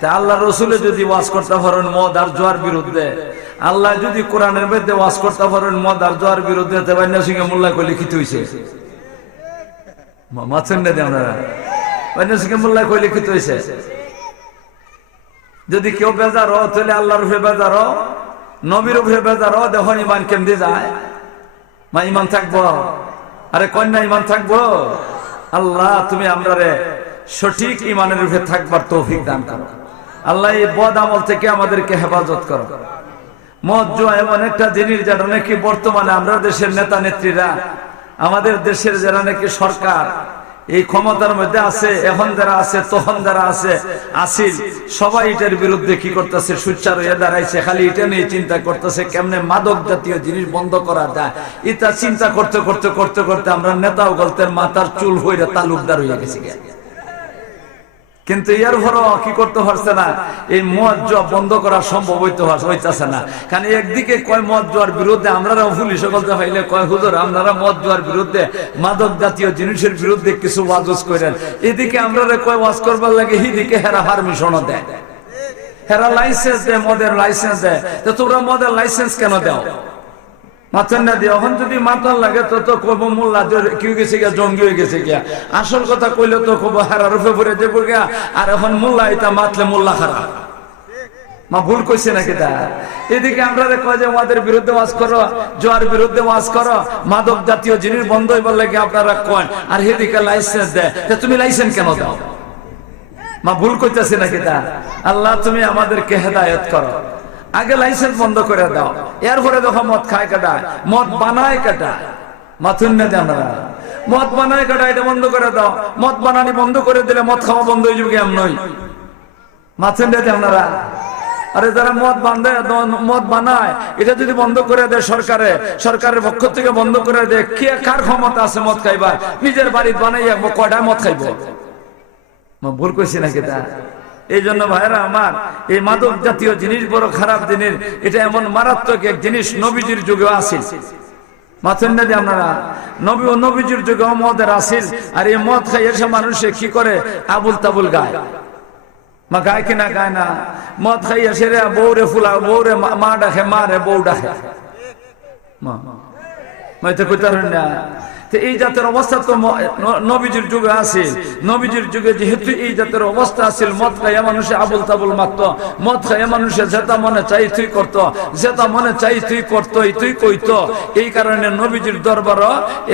তা আল্লাহ রসুলে যদি ওয়াজ করতে পারেন মদ আর জোয়ার বিরুদ্ধে, আল্লাহ যদি কোরআনের মধ্যে ওয়াজ করতে পারেন মদ আর জোয়ার বিরুদ্ধে, বান্না সিংহে মোল্লা কই লিখিত হয়েছে মাছেন না আপনারা, বান্না সিংহে মোল্লা কই লিখিত হয়েছে। যদি কেউ বেজার হ তাহলে আল্লাহর উপরে বেজার হ, নবীর উপরে বেজার হ, দেখুন ইমান কেমনে যায়। মা ইমান থাকবো, আরে কন্যা ইমান থাকবো। আল্লাহ তুমি আমরা সঠিক ইমানের উপরে থাকবার তৌফিক দান করো। আল্লাহ এই বদ আমল থেকে আমাদেরকে হেফাজত করো। মদ জুয়া এমন একটা জিনিস যেটা নাকি বর্তমানে আমরা দেশের নেতা নেত্রীরা, আমাদের দেশের যারা নাকি সরকার এই ক্ষমতার মধ্যে আছে, এখন যারা আছে তখন যারা আছে আসিল, সবাই এটার বিরুদ্ধে কি করতেছে, সুচ্চার হয়ে দাঁড়াইছে। খালি এটা নিয়ে চিন্তা করতেছে কেমনে মাদক জাতীয় জিনিস বন্ধ করা যায়। এটা চিন্তা করতে করতে করতে করতে আমরা নেতাও গল্পের মাথার চুল হইয়া তালুকদার হয়ে গেছি। কিন্তু এর ভরও কি করতে পারছে না, এই মদ জুয়া বন্ধ করা সম্ভব হইতেছে না। কারণ একদিকে কয় মদ জুয়ার বিরুদ্ধে, আমরা পুলিশ বলতে পাইলে কয় হুজুর আপনারা মদ জুয়ার বিরুদ্ধে, মাদক জাতীয় জিনিসের বিরুদ্ধে কিছু ওয়াজ করেন। এদিকে আমরা কয় ওয়াজ করবার লাগে, এদিকে হেরা পারমিশনও দেয়, হেরা লাইসেন্স দেয়, মদের লাইসেন্স দেয়। তো তোমরা মদের লাইসেন্স কেন দাও? মাথার না দিয়ে এখন যদি মাথার লাগে তো কব মোল্লা কেউ গেছে গিয়া, জঙ্গি হয়ে গেছে গিয়া। আসল কথা কইলে তো কব হারা রূপে ভরে দেবো গিয়া। আর এখন মোল্লা এটা মাতলে মোল্লা খারাপ। মা ভুল কইছে নাকি তা? এদিকে আমরা কয় যে আমাদের বিরুদ্ধে ওয়াজ করো, জোয়ার বিরুদ্ধে ওয়াজ করো, মাদক জাতীয় জিনিস বন্ধ হইবার লাগে আপনারা কয়, আর এদিকে লাইসেন্স দেয়। তুমি লাইসেন্স কেন দাও? মা ভুল কইতেছে নাকি তা? আল্লাহ তুমি আমাদেরকে হেদায়েত করো। আগে লাইসেন্স বন্ধ করে দাও, এরপরে দেখো মদ খায় কাটা, মদ বানায় কাটা। মাথুন না জানা মদ বানায় কাটা, এটা বন্ধ করে দাও। মদ বানানি বন্ধ করে দিলে মদ খাওয়া বন্ধ হয়ে যাবে এমনই। মাথুন না আপনারা, আরে যারা মদ বানায় এটা যদি বন্ধ করে দেয় সরকারের পক্ষ থেকে বন্ধ করে দেয়, কে কার ক্ষমতা আছে মদ খাইবা? নিজের বাড়িতে বানাইয়া কয়টা মদ খাইব? ভুল করছি নাকি তা? এই জন্য ভাইরা আমার, এই মাদক জাতীয় জিনিস বড় খারাপ জিনিস। এটা এমন মারাত্মক এক জিনিস, নবীজির যুগে আসিল। মাথেন না দিয়ে আপনারা, নবীজির যুগে মদের আসিল। আর এই মদ খাই এসে মানুষে কি করে, আবুল তাবুল গায়। মা গায় কিনা গায় না, মদ খাই এসে রে বউরে ফুলা, বউরে মা ডাকে, মা রে বউ ডাকে। মা তো কইতে পারেন না। এই জাতের অবস্থা তো নবীজির যুগে আছে। নবীজির যুগে যেহেতু এই জাতের অবস্থা আছিল, মদ খাইয়া মানুষে আবুল তাবুল মারত, মদ খাইয়া মানুষে যেটা মনে চাই তুই করতো, যেটা মনে চাই তুই করতো, তুই কইতো। এই কারণে নবীজির দরবার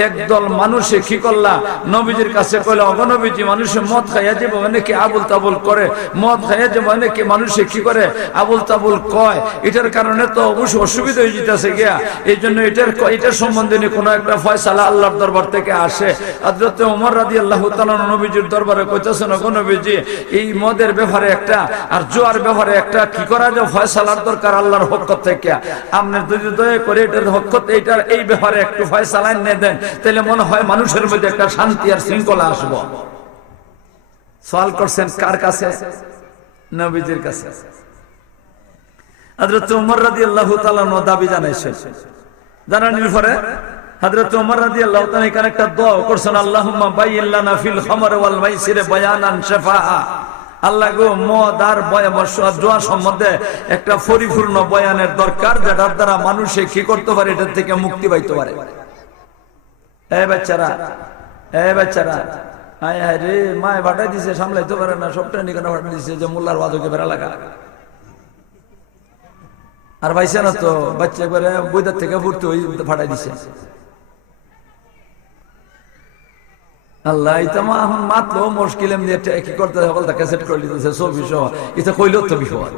একদল মানুষে কি করলা, নবীজির কাছে কইলা, অগনবীজি মানুষে মদ খাইয়া যে অনেকে আবুল তাবুল করে, মদ খাইয়া যে অনেকে মানুষে কি করে, আবুল তাবুল কয়। এটার কারণে তো অবশ্য অসুবিধা হয়ে যেতেছে গিয়া। এই জন্য এটার সম্বন্ধে কোনো একটা ফয়সালা আল্লাহর দরবার থেকে আসে। হযরত ওমর রাদিয়াল্লাহু তাআলা নবীজির দরবারে কইতেছেন, ওগো নবীজি এই মদের ব্যাপারে একটা আর জুয়ার ব্যাপারে একটা কি করা যায়, ফয়সালার দরকার আল্লাহর পক্ষ থেকে। আপনি যদি দয়া করে এটার পক্ষ এইটার এই ব্যাপারে একটু ফয়সালা এনে দেন, তাহলে মনে হয় মানুষের মধ্যে একটা শান্তি আর শৃঙ্খলা আসবে। সওয়াল করছেন কার কাছে? নবীজির কাছে। হযরত ওমর রাদিয়াল্লাহু তাআলা দাবি জানাইছেন। জানানোর পরে হযরত ওমর রাদিয়াল্লাহু তাআলা এখানে একটা দোয়া করছেন, আল্লাহুম্মা বাইয়িন লানা ফিল খামর ওয়াল মাইসিরে বায়ানান শাফাআ। আল্লাহ গো, মদ আর জুয়া সম্বন্ধে একটা পরিপূর্ণ বয়ানের দরকার, যেটার দ্বারা মানুষে কি করতে পারে, এটার থেকে মুক্তি পাইতে পারে। এই বাচ্চারা, এই বাচ্চারা, হায় হায় রে, মায় ভাটাই দিছে, সামলাইতে পারে না, সবটা নিয়ে ভাটা দিছে যে মোল্লার বাদকে বেড়া লাগা। আর ভাইছে না তো, বাচ্চা করে বইদার থেকে ভর্তি হয়ে ফাটাই দিছে। আল্লাহ এটা এখন মাতলো মুশকিল, এমনি কি করতে হবে, ক্যাসেট করে দিতেছে ছবি সহ, এটা কইল তো বিষয়।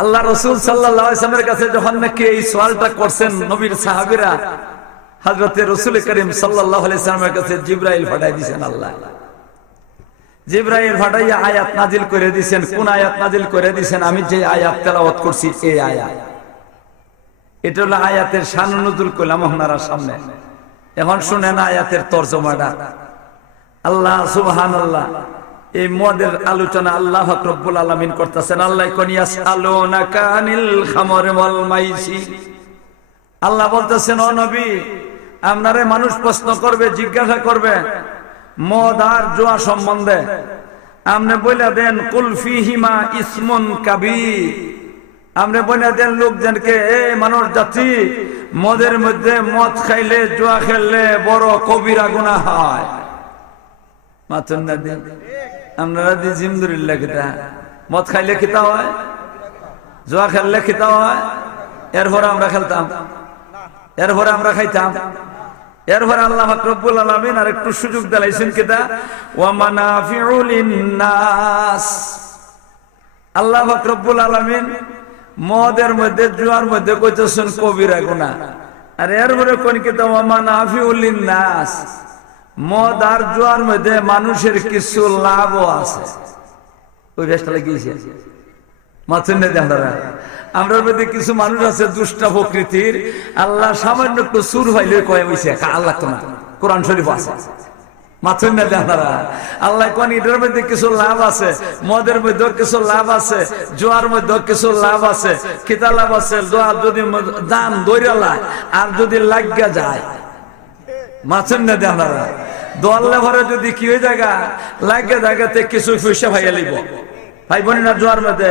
আল্লাহ রাসূল সাল্লাল্লাহু আলাইহি ওয়াসাল্লামের কাছে যখন নাকি এই সওয়ালটা করছেন নবীর সাহাবীরা, হযরত রাসূল করিম সাল্লাল্লাহু আলাইহি ওয়াসাল্লামের কাছে জিবরাইল পাঠাই দিয়েছেন। আল্লাহ জিবরাইল পাঠাইয়া আয়াত নাজিল করে দিয়েছেন। কোন আয়াত নাজিল করে দিয়েছেন? আমি যে আয়াত তেলাওয়াত করছি এই আয়াত। এটা হলো আয়াতের শান নুজুল কইলাম আপনারা সামনে। এখন শুনেন আয়াতের তরজমাটা। আল্লাহ সুবহানাল্লাহ, এই মদের আলোচনা আল্লাহ রব্বুল আলামিন করতেছেন। আল্লাহ কোন ইয়াসআলুনাকা আনিল খামর ওয়াল মাইসির। আল্লাহ বলতেছেন, ও নবী আপনারে মানুষ প্রশ্ন করবে, জিজ্ঞাসা করবে মদ আর জুয়া সম্বন্ধে, আপনি বলে দেন কুল ফিহিমা ইসমুন কাবীর। আপনি বলে দেন লোকজনকে, এ মানুষ জাতি, মদের মধ্যে মদ খাইলে, জুয়া খেললে বড় কবিরা গুনাহ হয়। মাথুন না দিন আপনারা দি জিমদুরিল্লাহ কিতা, মদ খাইলে কিতা হয়, জুয়া খেললে কিতা হয়। এরপরে আমরা খেলতাম, এরপরে আমরা খাইতাম, এরপরে আল্লাহ পাক রব্বুল আলামিন আর একটু সুযোগ দিলাইছেন কিতা, ওয়া মানাফিউ লিন-নাস। আল্লাহ পাক রব্বুল আলামিন মদের মধ্যে, জুয়ার মধ্যে কইতেছেন কবিরা গুনাহ, আর এরপরে কোন কিতা, ওয়া মানাফিউ লিন-নাস, মদ আর জুয়ার মধ্যে মানুষের কিছু লাভও আছে। ওই বেশটা লাগিয়েছে মাথুন না জানারা। আমরা মধ্যে কিছু মানুষ আছে দুষ্ট প্রকৃতির, আল্লাহ সামান্য একটু সুর ভাইলে কয়ে হইছে আল্লাহ তো না, কোরআন শরীফ আছে। মাথুন না জানারা, আল্লাহ কোন এটার মধ্যে কিছু লাভ আছে, মদের মধ্যে কিছু লাভ আছে, জোয়ার মধ্যে কিছু লাভ আছে। কিতা লাভ আছে? জোয়ার যদি দান দৈরালায় আর যদি লাগিয়া যায়, মাথুন না জানারা, দোয়াল্লা ভরে যদি কি হয়ে জায়গা লাগিয়া জায়গাতে কিছু পয়সা ভাইয়া লিব, ভাই বোন না। জোয়ার মধ্যে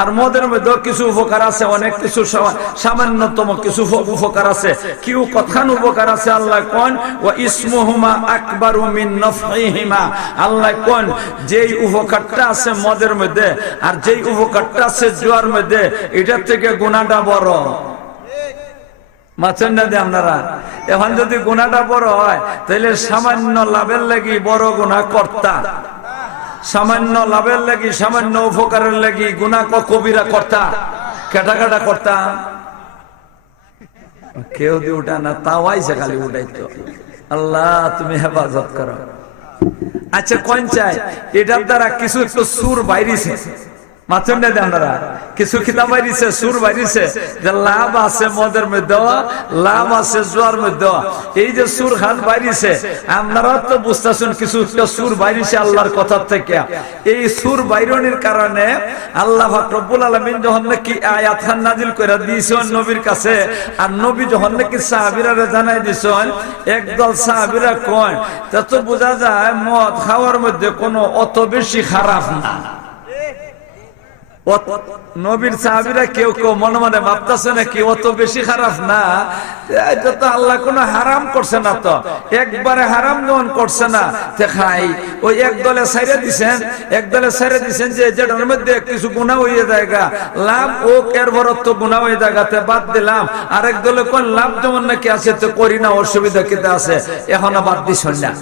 আর মদের মধ্যে কিছু উপকার আছে, অনেক কিছু সামান্যতম কিছু উপকার আছে, কিউ কথান উপকার আছে। আল্লাহ কোন ওয়া ইসমুহুমা আকবারু মিন নাফইহিমা, আল্লাহ কোন যেই উপকারটা আছে মদের মধ্যে আর যেই উপকারটা আছে জোয়ার মধ্যে, এটার থেকে গুনাহটা বড়। মাছেন না দিয়ে আপনারা, এখন যদি গুনাহটা বড় হয় তাহলে সামান্য লাভের লাগি বড় গুনাহ করতা, সামান্য লাভের লাগি, সামান্য উপকারের লাগি গুনাহ কবিরা করতা, কাটা কাটা করতা। কেউ দিয়ে উঠা না, তাওয়াইছে খালি উঠাইতো। আল্লাহ তুমি হেফাজত করো। আচ্ছা কোন চাই এটার দ্বারা কিছু একটু সুর বাইরেছে, মাথুন না আপনারা, কিছু খিতাব বাইরেছে, সুর বাইরেছে, যে লাভ আছে মদের মধ্যে, লাভ আছে জোয়ার মধ্যে। এই যে সুর খান বাইরেছে, আপনারা তো বুঝতেছেন কিছু সুর বাইরেছে আল্লাহর কথা থেকে। এই সুর বাইরনির কারণে আল্লাহ পাক রব্বুল আলামিন যখন নাকি আয়াত খান নাজিল করে দিয়েছেন নবীর কাছে, আর নবী যখন নাকি সাহাবীরা জানাই দিয়েছেন, একদল সাহাবীরা কয় তা তো বোঝা যায় মদ খাওয়ার মধ্যে কোনো অত বেশি খারাপ না। নবীর সাহাবীরা কেউ কেউ মনে মনে ভাবতেছে নাকি অত বেশি খারাপ না, এটা তো আল্লাহ কোনো হারাম করছে না, তো একবারে হারাম যখন করছে না তে খাই। ওই এক দলে ছাইড়ে দিছেন, এক দলে ছাইড়ে দিছেন যে যেটার মধ্যে কিছু গুনাহ হয়ে জায়গা, লাভ ও এর বরত্ব গুনাহ হয়ে জায়গাতে বাদ দিলাম। আরেক দলে কোন লাভ যেমন নাকি আছে তো করি না, অসুবিধা কিতা আছে, এখনো বাদ দিছেন না।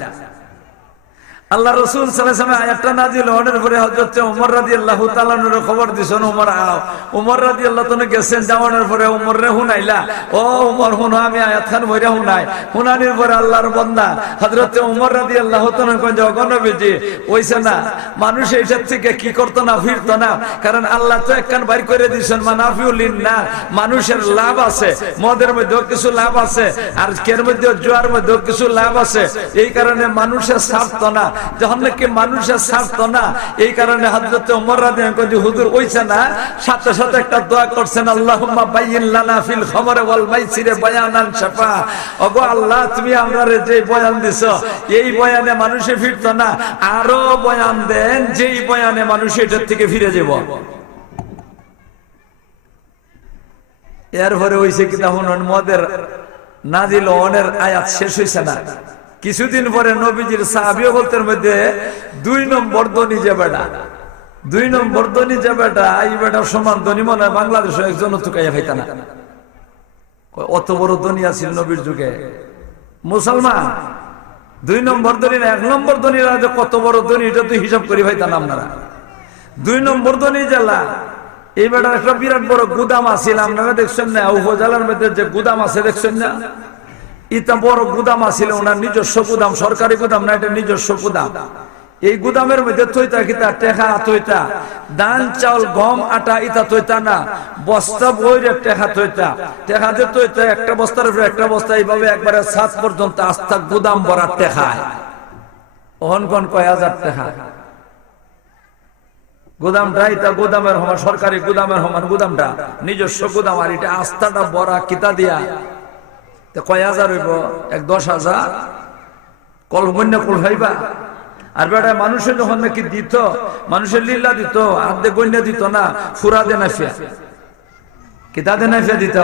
আল্লাহ রাসূল সাল্লাল্লাহু আলাইহি ওয়াসাল্লাম আয়াতটা নাযিল হওয়ার পরে হযরত ওমর রাদিয়াল্লাহু তাআলা এর খবর দিছেন, ওমর আও। ওমর রাদিয়াল্লাহু তাআলা গেছেন, যাওয়ার পরে ওমর রে হুনাইলা, ও ওমর হুনো, আমি আয়াত খান মইরা হুনাই। হুনানির পরে আল্লাহর বান্দা হযরত ওমর রাদিয়াল্লাহু তাআলা কোন জগন নবীজি হইছে না, মানুষ এইটার থেকে কি করতো না, ফিরতো না, কারণ আল্লাহ তো একখান বাইর করে দিয়েছেন মানাফিউল লিন-নাস, মানুষের লাভ আছে, মদের মধ্যে কিছু লাভ আছে, আর কের মধ্যে জুয়ার মধ্যে কিছু লাভ আছে। এই কারণে মানুষের স্বার্থ না, যখন নাকি মানুষের স্বার্থ না, এই কারণে হযরত ওমর রাদিয়াল্লাহু আনহু হুজুর হইছে না, সাথে সাথে একটা দোয়া করছেন, আল্লাহুম্মা বাইয়িন লানা ফিল খামর ওয়াল মাইসির বায়ানান শাফা। ওগো আল্লাহ, তুমি আমরারে যে বয়ান দিছো, এই বয়ানে মানুষে ফিরতো না, আরো বয়ান দেন যেই বয়ানে মানুষ এটার থেকে ফিরে যাব। এরপরে হইছে কি তখন মদের নাজিল অনের আয়াত শেষ হইছে না, কিছুদিন পরে নবীজির সাহাবী বলতের মধ্যে 2 নম্বর ধনী যে বেটা, 2 নম্বর ধনী যে বেটা, এই বেটা সমান ধনী মনে হয় বাংলাদেশে একজন তুকাইয়া খাইতা না। অত বড় ধনী আছিল নবীর যুগে মুসলমান। 2 নম্বর ধনী না, 1 নম্বর ধনীরা যে কত বড় ধনী এটা তো হিসাব করি ভাইতাম আপনারা। 2 নম্বর ধনী জেলা, এই বেটার একটা বিরাট বড় গুদাম আছিল, আপনারা দেখছেন না, উপজেলার মধ্যে যে গুদাম আছে দেখছেন না, ইটা বড় গুদাম আছিল, ওনার নিজস্ব গুদাম, সরকারি গুদাম না, এটা নিজস্ব গুদাম। এই গুদামের মধ্যে তৈতা কিতা টেকা তৈতা, ধান চাউল গম আটা ইটা তৈতা না, বস্তা বইরে টেকা তৈতা, টেকা যে তৈতা একটা বস্তার উপরে একটা বস্তা, এইভাবে একবারে 7 পর্যন্ত আস্থা গুদাম ভরা টেকায়, ওহন কোন কয় হাজার টেকা গুদামটা। এটা গুদামের সমান, সরকারি গুদামের সমান গুদামটা, নিজস্ব গুদাম, আর এটা আস্থাটা বড়া কিতা দিয়া কয় হাজার হইব? 10,000 কল বন্যা কল হইবা। আর বেটা মানুষের যখন নাকি দিত, মানুষের লীলা দিত, আর্ধে গন্যা দিত না, ফুরাদে নাফিয়া, কিতাদে নাফিয়া দিত,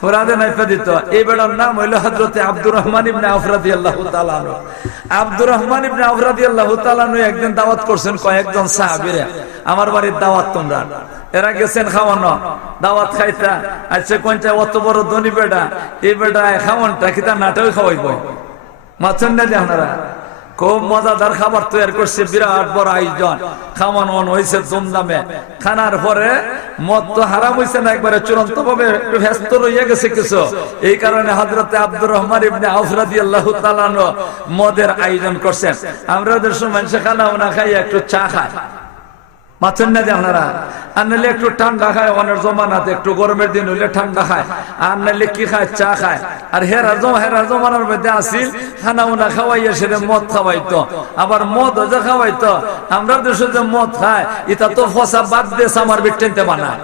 ফুরাদে নাফিয়া দিত। এই বেটার নাম হইল হযরতে আব্দুর রহমান ইবনে আওফ রাদিয়াল্লাহু তাআলা আনহু। আব্দুর রহমান ইবনে আওফ রাদিয়াল্লাহু তাআলা আনহু একদিন দাওয়াত করছেন কয়েকজন সাহাবীরা, আমার বাড়ির দাওয়াত তোমরা। এরা গেছেন খাওয়ানো, দাওয়াত খাইতা। আচ্ছা কোনটা অত বড় ধনী বেটা, এই বেটা খাওয়ানটা কিতা নাটেও খাওয়াইব, মাছেন না আপনারা। খুব মজাদার খাবার তৈরি করছে, বিরাট বড় আয়োজন, খাওয়ানো হয়েছে ধুমধামে। খানার পরে মদ তো হারাম হয়েছে না, একবারে চূড়ান্ত ভাবে ব্যস্ত রইয়া গেছে কিছু। এই কারণে হযরতে আব্দুর রহমান ইবনে আওফ রাদিয়াল্লাহু তাআলা আনহু মদের আয়োজন করছেন। আমরা দেশের মানুষ খানা না খাই একটু চা খায়, মাছেন না আপনারা। আর নাহলে একটু ঠান্ডা খায়, অনেক জমানাতে একটু গরমের দিন হইলে ঠান্ডা খায়, আর নাহলে কি খায়? চা খায়। আর হেরা জমানার মধ্যে আসিল খানা উনা খাওয়াইয়া সেটা মদ খাওয়াইতো, আবার মদ যে খাওয়াইতো। আমরা দেশে যে মদ খায় এটা তো ফসা বাদ দেশ আমার বেটেনতে বানায়,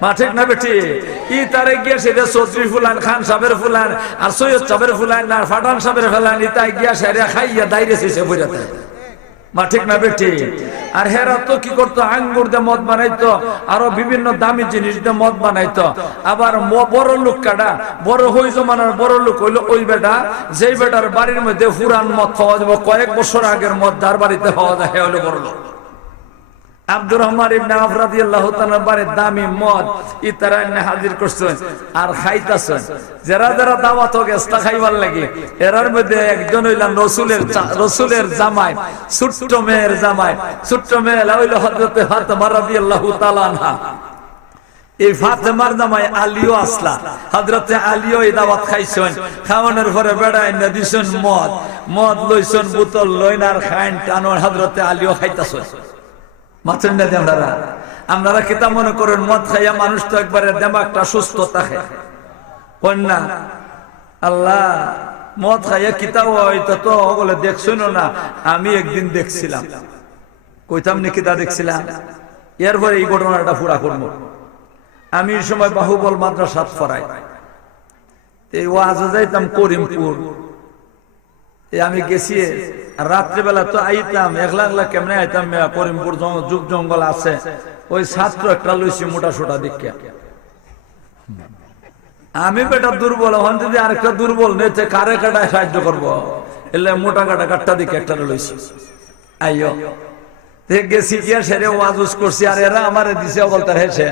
মা ঠিক না বেটি? ই তারে গিয়ে সেটা চৌধুরী ফুলান, খান সাহেবের ফুলান, আর সৈয়দ সাহেবের ফুলান, আর ফাটান সাহেবের ফেলান, ইতাই গিয়া সেরা খাইয়া দাইরে শেষে বইরাতে, মা ঠিক না বেটি? আর হেরা তো কি করতো? আঙ্গুর দিয়ে মদ বানাইতো, আরো বিভিন্ন দামি জিনিস দিয়ে মদ বানাইতো। আবার বড় লোক কাটা, বড় হই জমানার বড় লোক হইলো ওই বেটা, যেই বেটার বাড়ির মধ্যে পুরান মদ খাওয়া যাবে, কয়েক বছর আগের মদ তার বাড়িতে খাওয়া যায়, হইলো বড় লোক। আব্দুর রহমান ইবনে আওফ রাদিয়াল্লাহু তাআলা বাড়ির দামি মদ ইতারা এনে হাজির করছেন আর খাইতাছেন। যারা যারা দাওয়াত গেস্তা খাইবার লাগে, এরার মধ্যে একজন হইলেন রসুলের জামাই, ছোট্ট মেয়ের জামাই। ছোট্ট মেয়ে হইল হযরতে ফাতেমা রাদিয়াল্লাহু তাআলা আনহা। এই ফাতেমার জামাই আলীও আসলা, হযরতে আলীও এই দাওয়াত খাইছেন। খাওয়ানোর পরে বেড়ায় না দিছেন মদ লইছেন, বোতল লইন আর খাইন টানোর, হযরতে আলীও খাইতাছেন। আপনারা কিতা মনে করেন মদ খাইয়া মানুষ তো একবারে দেমাগটা সুস্থ থাকে? কন্যা আল্লাহ, মদ খাইয়া কিতা হইতো তো বলে দেখছেন না? আমি একদিন দেখছিলাম, কইতাম নি কিতা দেখছিলাম। এরপরে এই ঘটনাটা পুরা করবো। আমি এই সময় বাহুবল মাদ্রাসাত পড়াই, এই ওয়াজে যাইতাম করিমপুর। আমি গেছি রাত্রিবেলা তো আইতাম, একলা একলা কেমনে আইতাম? করিমপুর যুগ জঙ্গল আছে, ওই ছাত্র একটা লইছি মোটা সোটা দিকে। আমি বেটা দুর্বল, হন যদি আরেকটা দুর্বল নেই কারে কাটায় সাহায্য করবো, এলে মোটা কাটা কাটটা দিকে একটা লইছি। আইও গেছি গিয়া সেরে ওয়াজ করছি, আর এরা আমার দিছে বলতার হেসে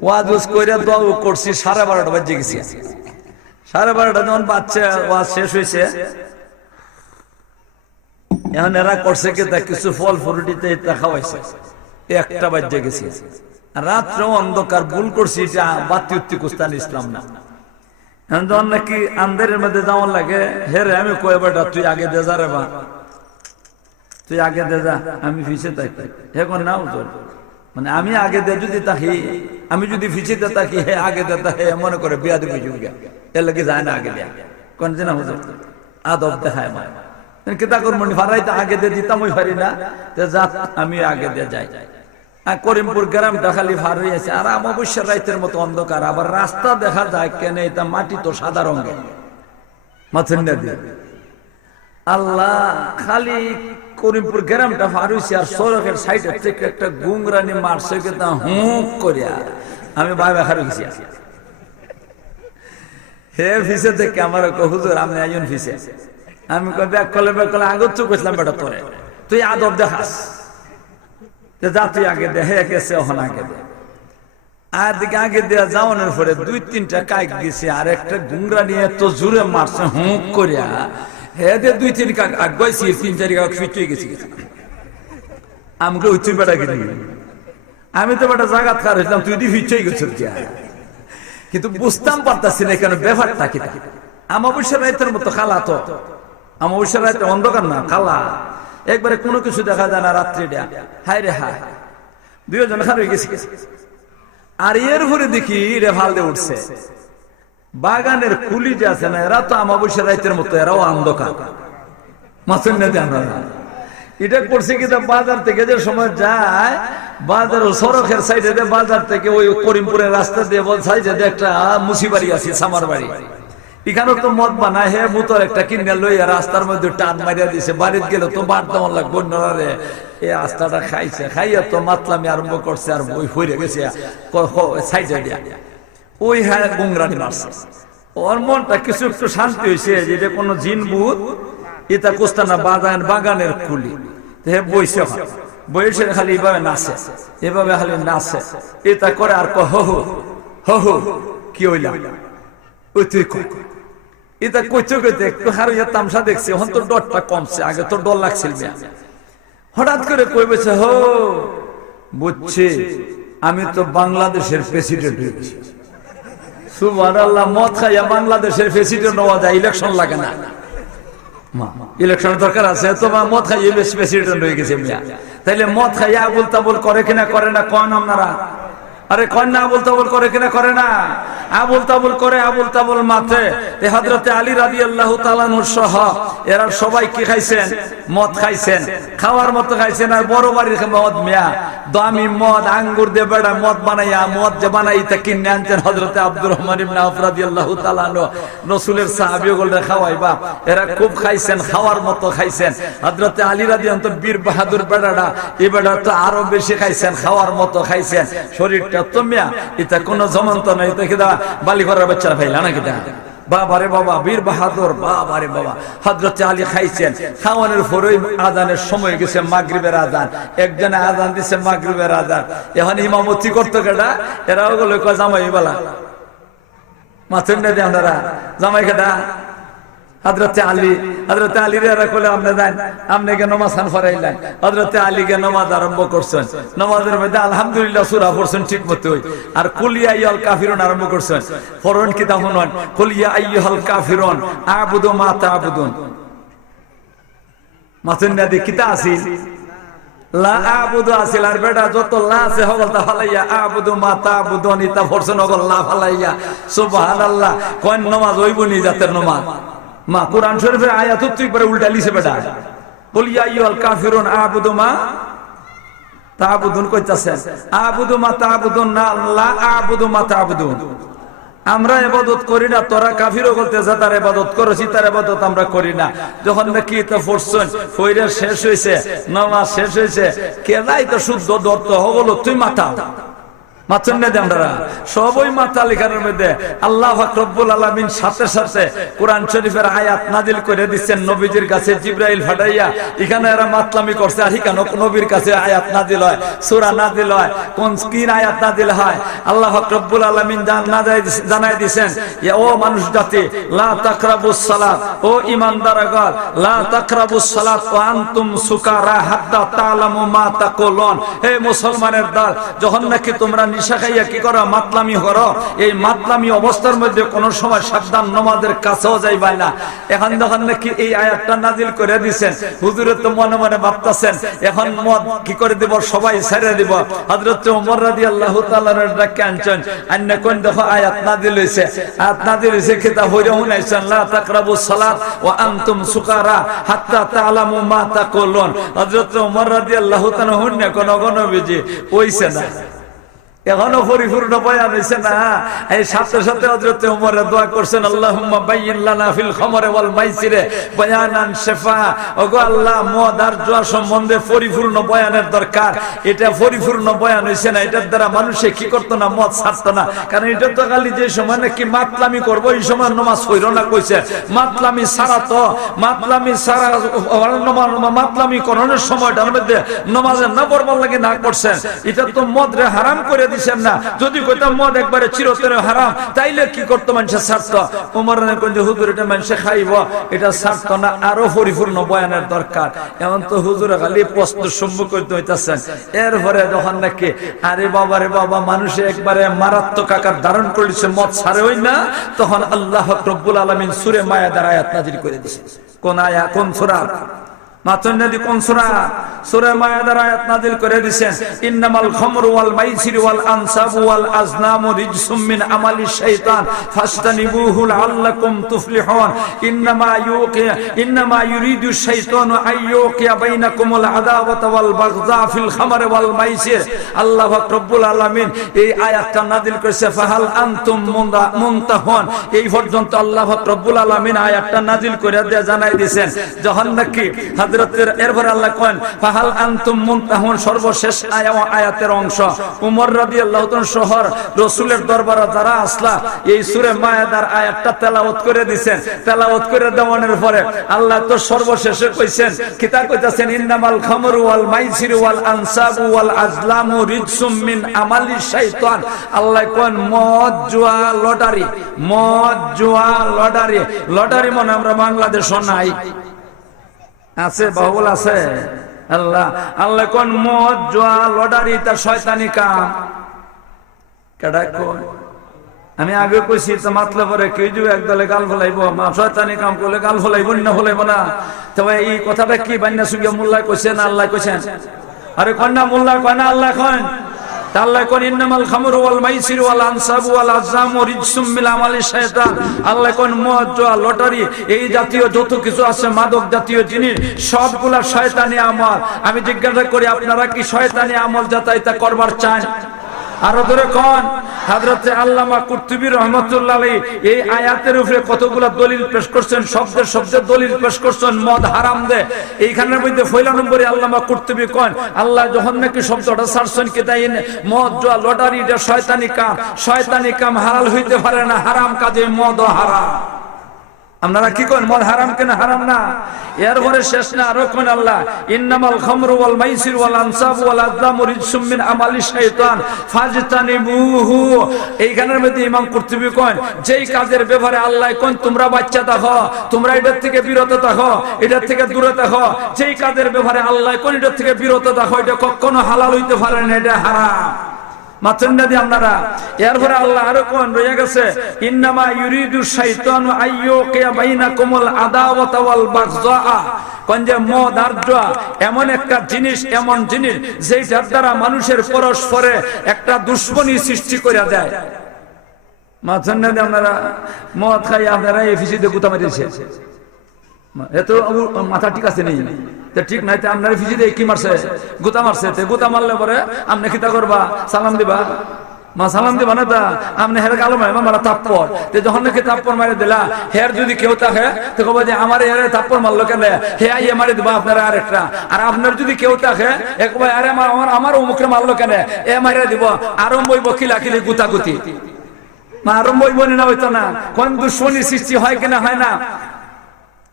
ওয়াজ করে দোয়া করছি। 12:30 বাজে গেছি। 12:30 যখন বাচ্চা ওয়াজ শেষ হয়েছে, এখন এরা করছে কি কিছু ফল ফ্রুটিতে খাওয়াইছে। 1টা বাজে গেছি, রাত্র অন্ধকার, ভুল করছি, এটা বাতি উত্তি কুস্তান ইসলাম না। যখন নাকি আন্ধারের মধ্যে যাওয়ার লাগে, হেরে আমি কয়ে বেটা তুই আগে দে যা রে বা, তুই আগে দে যা, আমি ফিসে থাকি। হে কোন না উজল, মানে আমি আগে দে যদি তাকি, আমি যদি ফিসিতে থাকি, হে আগে দে তা, হে মনে করে বিয়া দিবি যুগে, এর লাগে যায় না আগে দেয়া। কোন যে না হুজুর আদব দেখায় আমার কিতা করবো, ফারাইতে আগে দিয়ে দিতাম, ওই পারি না, আমি আগে দিয়ে যাই। করিমপুর গ্রামটা খালি ফার হয়েছে, আর অমাবস্যার রাইতের মতো অন্ধকার, আবার রাস্তা দেখা যায় কেন, এটা মাটি তো সাদা রঙের, মাথুন দিয়ে আল্লাহ খালি করিমপুর গ্রামটা ফার হয়েছে, আর সড়কের সাইডের থেকে একটা গুংরানি মারছে কেতা হুঁক করিয়া, আমি ভাই খার হয়েছি। হে ফিসে থেকে আমার হুজুর আমি একজন ফিসে, আমি ব্যাগ কলে আগত চুপ করছিলাম, বেটা তোরে তুই আদব দেখাস, যা তুই আগে দে, হে গেছে ওখানে আগে দে। আর দিকে আগে দেওয়া যাওয়ানোর পরে 2-3টা কাক দিছে, আর একটা গুংরা নিয়ে তো জোরে মারছে হুঁক করিয়া, হে দে 2-3 কাক আগাইছি, 3-4 কাক ফিটে গেছি। আমাকে উচ্চ বেটা গেলি, আমি তো বেটা জাগাত খার হইলাম, তুই দি ফিটে গেছিস। কিন্তু বুঝতাম পারতাছি না কেন ব্যাপারটা কি। অমাবস্যার রাতের মতো খালা, তো অমাবস্যার রাতে অন্ধকার না, খালা একবারে কোনো কিছু দেখা যায় না রাত্রিটা। হায় রে হায়, 2জন খার হয়ে গেছি। আর এর ভরে দেখি রে ভাল দিয়ে উঠছে বাগানের কুলি যে আছে না, এরা তো অমাবস্যার রাতের মতো, এরাও অন্ধকার। মাছের নেতে আমরা এটা করছে কি, বাজার থেকে যে সময় যায়, বাজার সড়কের সাইডে বাজার থেকে ওই করিমপুরের রাস্তা দিয়ে সাইডে একটা মুসি বাড়ি আছে, সামার বাড়ি, এখানে তো মদ বানায় হে বোতল একটা কিনে লইয়া রাস্তার মধ্যে টান মারিয়া দিছে, বাড়িতে গেলে তো বার দেওয়ার লাগবো রে। এই আস্তাটা খাইছে, খাইয়া তো মাতলামি আরম্ভ করছে, আর বই হয়ে গেছে সাইজে দিয়া ওই হ্যাঁ গুংরানি মারছে। ওর মনটা কিছু একটু শান্তি হয়েছে, যেটা কোনো জিন ভূত এটা কোস্তানা বাগানের খুলি হে বইছে, বইসে খালি এভাবে নাচে, এভাবে খালি নাচে, এটা করে আর হো হো কি হইলা ওই তুই এটা কইতে কইতে একটু হারিয়ে তামসা দেখছি, এখন তো ডরটা কমছে, আগে তো ডর লাগছিল। হঠাৎ করে কই বলছে হো বুঝছি আমি তো বাংলাদেশের প্রেসিডেন্ট হয়েছি। সুবহানাল্লাহ, মদ খাইয়া বাংলাদেশের প্রেসিডেন্ট হওয়া যায়, ইলেকশন লাগে না, ইলেকশনের দরকার আছে তো মদ খাইয়ে প্রেসিডেন্ট হয়ে গেছে মিয়া। তাইলে মদ খাইয়া আবুল তাবুল করে কিনা করে না কন আপনারা? আরে কন না আবুল তাবুল করে কিনা করে না? আবুল তাবুল করে, আবুল তাবুল মাথে হযরতে আলী রাদিয়াল্লাহু তাআলা আনহু সহ এরা সবাই কি খাইছেন? মদ খাইছেন, খাওয়ার মতো খাইছেন। আর বড় বাড়ির মদ মিয়া, দামি মদ, আঙ্গুর দিয়ে বেড়া মদ বানাইয়া, মদ যে বানাই তা কিনে আনছেন হযরতে আব্দুর রহমান ইবনে আওফ রাদিয়াল্লাহু তাআলা আনহু, রাসূলের সাহাবীগুলো খাওয়াইবা, এরা খুব খাইছেন, খাওয়ার মতো খাইছেন। হযরতে আলী রাদিয়াল্লাহু তাআলা বীর বাহাদুর বেড়াটা, এই বেড়া তো আরো বেশি খাইছেন, খাওয়ার মতো খাইছেন। শরীরটা তো মিয়া এটা কোনো জমন্ত নাই, তো কিদা বালি করার বাচ্চারা ফাইলা না কিদা? বাবারে বাবা, বীর বাহাদুর, বাবারে বাবা, হযরতে আলী খাইছেন। খাওয়ানোর পরেই আজানের সময় গেছে, মাগরিবের আজান। একজনে আজান দিছে মাগরিবের আজান, এখন ইমামতি করতো কেডা? এরা ওগুলো কয় জামাই বালা মাথুন না দিয়ে আপনারা জামাই কেডা? হযরতে আলী। হযরতে আলী রে কইলে আপনি যান, আপনি কে নামাজ খান ফরাইলেন। হযরতে আলী কে নামাজ আরম্ভ করছেন, নামাজের মধ্যে আলহামদুলিল্লাহ সূরা পড়ছেন ঠিক মতো, আর কুল ইয়া আইয়ুহাল কাফিরুন আরম্ভ করছেন। ফরন কি তা শুনুন, কুল ইয়া আইয়ুহাল কাফিরুন আ'বুদু মা তা'বুদুন। মাথুন না দি কিতা আছিল? লা আ'বুদু আছিল, আর বেটা যত লা আছে হগল তা ফালাইয়া আ'বুদু মা তা'বুদুন ইতা পড়ছেন হগল লা ফালাইয়া। সুবহানাল্লাহ, কোন নামাজ হইব নি জাতের নামাজ? মা কোরআন শরীফের আয়াত তুই পরে উল্টা লিখে বেটা, কুল ইয়া আইয়ুহাল কাফিরুন আ'বুদু মা তা'বুদুন কইতাছেন, আ'বুদু মা তা'বুদুন না লা আ'বুদু মা তা'বুদুন। আমরা ইবাদত করি না, তোরা কাফিরও বলতে যা তার ইবাদত করছি, তার ইবাদত আমরা করি না। যখন নাকি এটা পড়ছেন, কইরা শেষ হইছে, নামাজ শেষ হইছে, কেলাই তো শুদ্ধ দর্ত হলো তুই মাথা মাথুন না দেমরা সবই মাথা লেখানোর মধ্যে আল্লাহ পাক রব্বুল আলামিন সাথে সাথে কোরআন শরীফের আয়াত নাজিল করে দিচ্ছেন নবীজির কাছে, জিবরাইল ফাটাইয়া। এখানে এরা মাতলামি করছে, আর এখানে নবীর কাছে আয়াত নাজিল হয়, সূরা নাজিল হয়, কোন স্কিন আয়াত নাজিল হয় আল্লাহ পাক রব্বুল আলামিন জানাই দিয়েছেন, ও মানুষ জাতি, লা তাকরাবুস সালাত, ও ঈমানদারগণ, লা তাকরাবুস সালাত ওয়া আনতুম সুকারা হাত্তা তা'লামু মা তাকুলুন। হে মুসলমানের দল, যখন নাকি তোমরা নিশা খাইয়া কি করো? মাতলামি করো। এই মাতলামি অবস্থার মধ্যে কোন সময় সাবধান, নামাজের কাছেও যাইবা না। এখন যখন নাকি এই আয়াতটা নাজিল করে দিবেন, হুজুরে তো মনে মনে ভাবতাছেন এখন মদ কি করে দিব, সবাই ছেড়ে দিব। হযরত ওমর রাদিয়াল্লাহু তাআলা ডাকে আনছেন, আন্না কোন দেখো আয়াত নাজিল হইছে, আয়াত নাজিল হইছে কিতাব হইরা হুনাইছেন, লা তাকরাবুস সালাত ওয়া আনতুম সুকারা হাত্তা তা'লামু মা তাকুলুন। হযরত ওমর রাদিয়াল্লাহু তাআলা হুন্না কোন নবীজি হইছে না, এখনো পরিপূর্ণ বয়ান হইছে না। এই সাথে সাথে হযরত ওমর দোয়া করছেন, আল্লাহুম্মা বাইয়িন লানা ফিল খামরি ওয়াল মাইসিরে বায়ানান শিফা। ওগো আল্লাহ, মদ আর জুয়া সম্বন্ধে পরিপূর্ণ বয়ানের দরকার। এটা পরিপূর্ণ বয়ান হইছে না, এটার দ্বারা মানুষে কি করতো না? মদ ছাড়তো না। কারণ এটা তো খালি যে সময় নাকি মাতলামি করবো এই সময় নামাজ হইল না কইছে। মাতলামি ছাড়া তো, মাতলামি ছাড়া মাতলামি করানোর সময়টার মধ্যে নামাজের না পড়বার লাগে না করছেন, এটা তো মদ রে হারাম করে দিছেন না। যদি কইতাম মদ একবারে চিরতরে হারাম, তাইলে কি করতো? মানুষের ছাড়তো। ওমর কোন যে হুজুর এটা মানুষে খাইব, এটা ছাড়তো না। আরো পরিপূর্ণ বয়ানের দরকার। এমন তো হুজুর খালি প্রশ্ন সম্মুখীন হইতেছেন। এরপরে যখন নাকি আরে বাবা রে বাবা, মানুষে একবারে মারাত্মক আকার ধারণ করেছে, মদ ছাড়ে হই না, তখন আল্লাহ রব্বুল আলামিন সূরা মায়েদার আয়াত নাযিল করে দিয়েছে। কোন আয়াত? কোন সূরা? মাতন্নাদি কোন সূরা? সূরা মায়েদার আয়াত নাযিল করে দিয়েছেন, ইন্নামাল খামরু ওয়াল মাইসিরু ওয়াল আনসাবু ওয়াল আজলামু রিজসুম মিন আমালিশ শাইতান ফাসতানিবুহু লাআল্লাকুম তুফলিহুন। ইন্নামা ইউরিদু শাইতানু আইয়ুকিয়া বাইনাকুমুল আদাওয়াতা ওয়াল বাগযা ফিল খামরি ওয়াল মাইসির। আল্লাহ রব্বুল আলামিন এই আয়াতটা নাযিল করেছে, ফাহাল আনতুম মুনতাহুন। এই পর্যন্ত আল্লাহ রব্বুল আলামিন আয়াতটা নাযিল করে দিয়ে জানাই দিয়েছেন যখন নাকি এরপরে আল্লাহ কন ফাহাল আনতুম মুনতাহুন, সর্বশেষ আয়াতের অংশ। উমর রাদিয়াল্লাহু তাআলা শহর রাসূলের দরবারে যারা আসলা এই সূরা মায়েদার আয়াতটা তেলাওয়াত করে দিবেন। তেলাওয়াত করে দেওয়ানোর পরে আল্লাহ তো সর্বশেষে কইছেন, কিতা কইতাছেন, ইন্নামাল খামরু ওয়াল মাইসিরু ওয়াল আনসাবু ওয়াল আজলামু রিজসুম মিন আমালিশ শাইতান। আল্লাহ কোন মদ জুয়া লটারি, মদ জুয়া লটারি। লটারি মনে আমরা বাংলাদেশও নাই, আছে বাহুল আছে। আল্লাহ আল্লাহ কোন মদ জুয়া লটারি তা শয়তানি কাম। কেডা কোন? আমি আগে কইছি তো মাতলে পরে কেউ যদি একদলে গাল ফলাইব, মা শয়তানি কাম করলে গাল ফলাইব না ফলাইব না? তবে এই কথাটা কি বান্না সুগিয়া মোল্লা কইছেন আল্লাহ কইছেন? আরে কন্যা মোল্লা কয় না আল্লাহ কয়? আল্লাহ কোন ইন্নামাল খামরু ওয়াল মাইসিরু ওয়াল আনসাবু ওয়াল আজলামু রিজসুম মিন আমালিশ শাইতান। আল্লাহ কোন মদ জুয়া লটারি এই জাতীয় যত কিছু আছে মাদক জাতীয় জিনিস সবগুলা শয়তানি আমল। আমি জিজ্ঞাসা করি আপনারা কি শয়তানি আমল যাতায়াত করবার চান? আরো ধরে কোন? হযরতে আল্লামা কুরতুবী রাহমাতুল্লাহ আলাইহি এই আয়াতের উপরে কতগুলা দলিল পেশ করছেন, শব্দে শব্দে দলিল পেশ করছেন মদ হারাম দে। এইখানের মধ্যে ১ নম্বরে আল্লামা কুরতুবী কোন আল্লাহ যখন নাকি শব্দটা ছাড়ছেন কি তাই মদ জুয়া লটারি এটা শয়তানি কাম। শয়তানি কাম হালাল হইতে পারে না, হারাম কাজে মদ হারাম। আপনারা কি কোন মদ হারাম কেন? হারাম না। এরপরে শেষ না, আরো কোন আল্লাহ ইন্নামাল খামরু ওয়াল মাইসির ওয়াল আনসাবু ওয়াল আজলামু রিজসুম মিন আমালিশ শাইতান ফাজতানিবুহু। এইখানের মধ্যে ইমাম কুরতুবী কোন যেই কাজের ব্যাপারে আল্লাহ কোন তোমরা বাচ্চা থাকো, তোমরা এটার থেকে বিরত থাকো, এটার থেকে দূরে থাকো। যেই কাজের ব্যাপারে আল্লাহ কোন এটার থেকে বিরত থাকো, এটা কখনো হালাল হইতে পারে না, এটা হারাম। মাতন্নাদি আপনারা এরপরে আল্লাহ আরো কোন রয়ে গেছে, ইন্নামা ইউরিদু শাইতানু আইয়ুকিয়া বাইনাকুমুল আদাওয়াতা ওয়াল বাগযা। কোন যে মদ আর জুয়া এমন একটা জিনিস, এমন জিনিস যেটার দ্বারা মানুষের পরস্পরে একটা দুশ্মনী সৃষ্টি করে দেয়। মাতন্নাদি আপনারা মদ খাই আপনারা এফিসিতে গুতা মারিছে, এত মাথা ঠিক আছে নেই ঠিক নাই। আপনার ফিজি দিয়ে কি মারছে? গুতা মারছে। গুতা মারলে পরে আপনি কিতা করবা? সালাম দিবা। মা সালাম দিবা না তা আপনি হের গালো মারা তাপ্পর। যখন নাকি তাপ্পর মারে দিলা, হের যদি কেউ থাকে তো কব যে আমার এর তাপ্পর মারলো কেন, হে আইয়ে মারি দিবা আপনার আরেকটা। আর আপনার যদি কেউ থাকে একবার আরে আমার অমুখে মারলো কেন, এ মারে দিব। আরম্ভ হইব খিলাখিলি গুতাগুতি। মা আরম্ভ হইব না হইতো না। কোন দুশ্মনী সৃষ্টি হয় কিনা হয় না?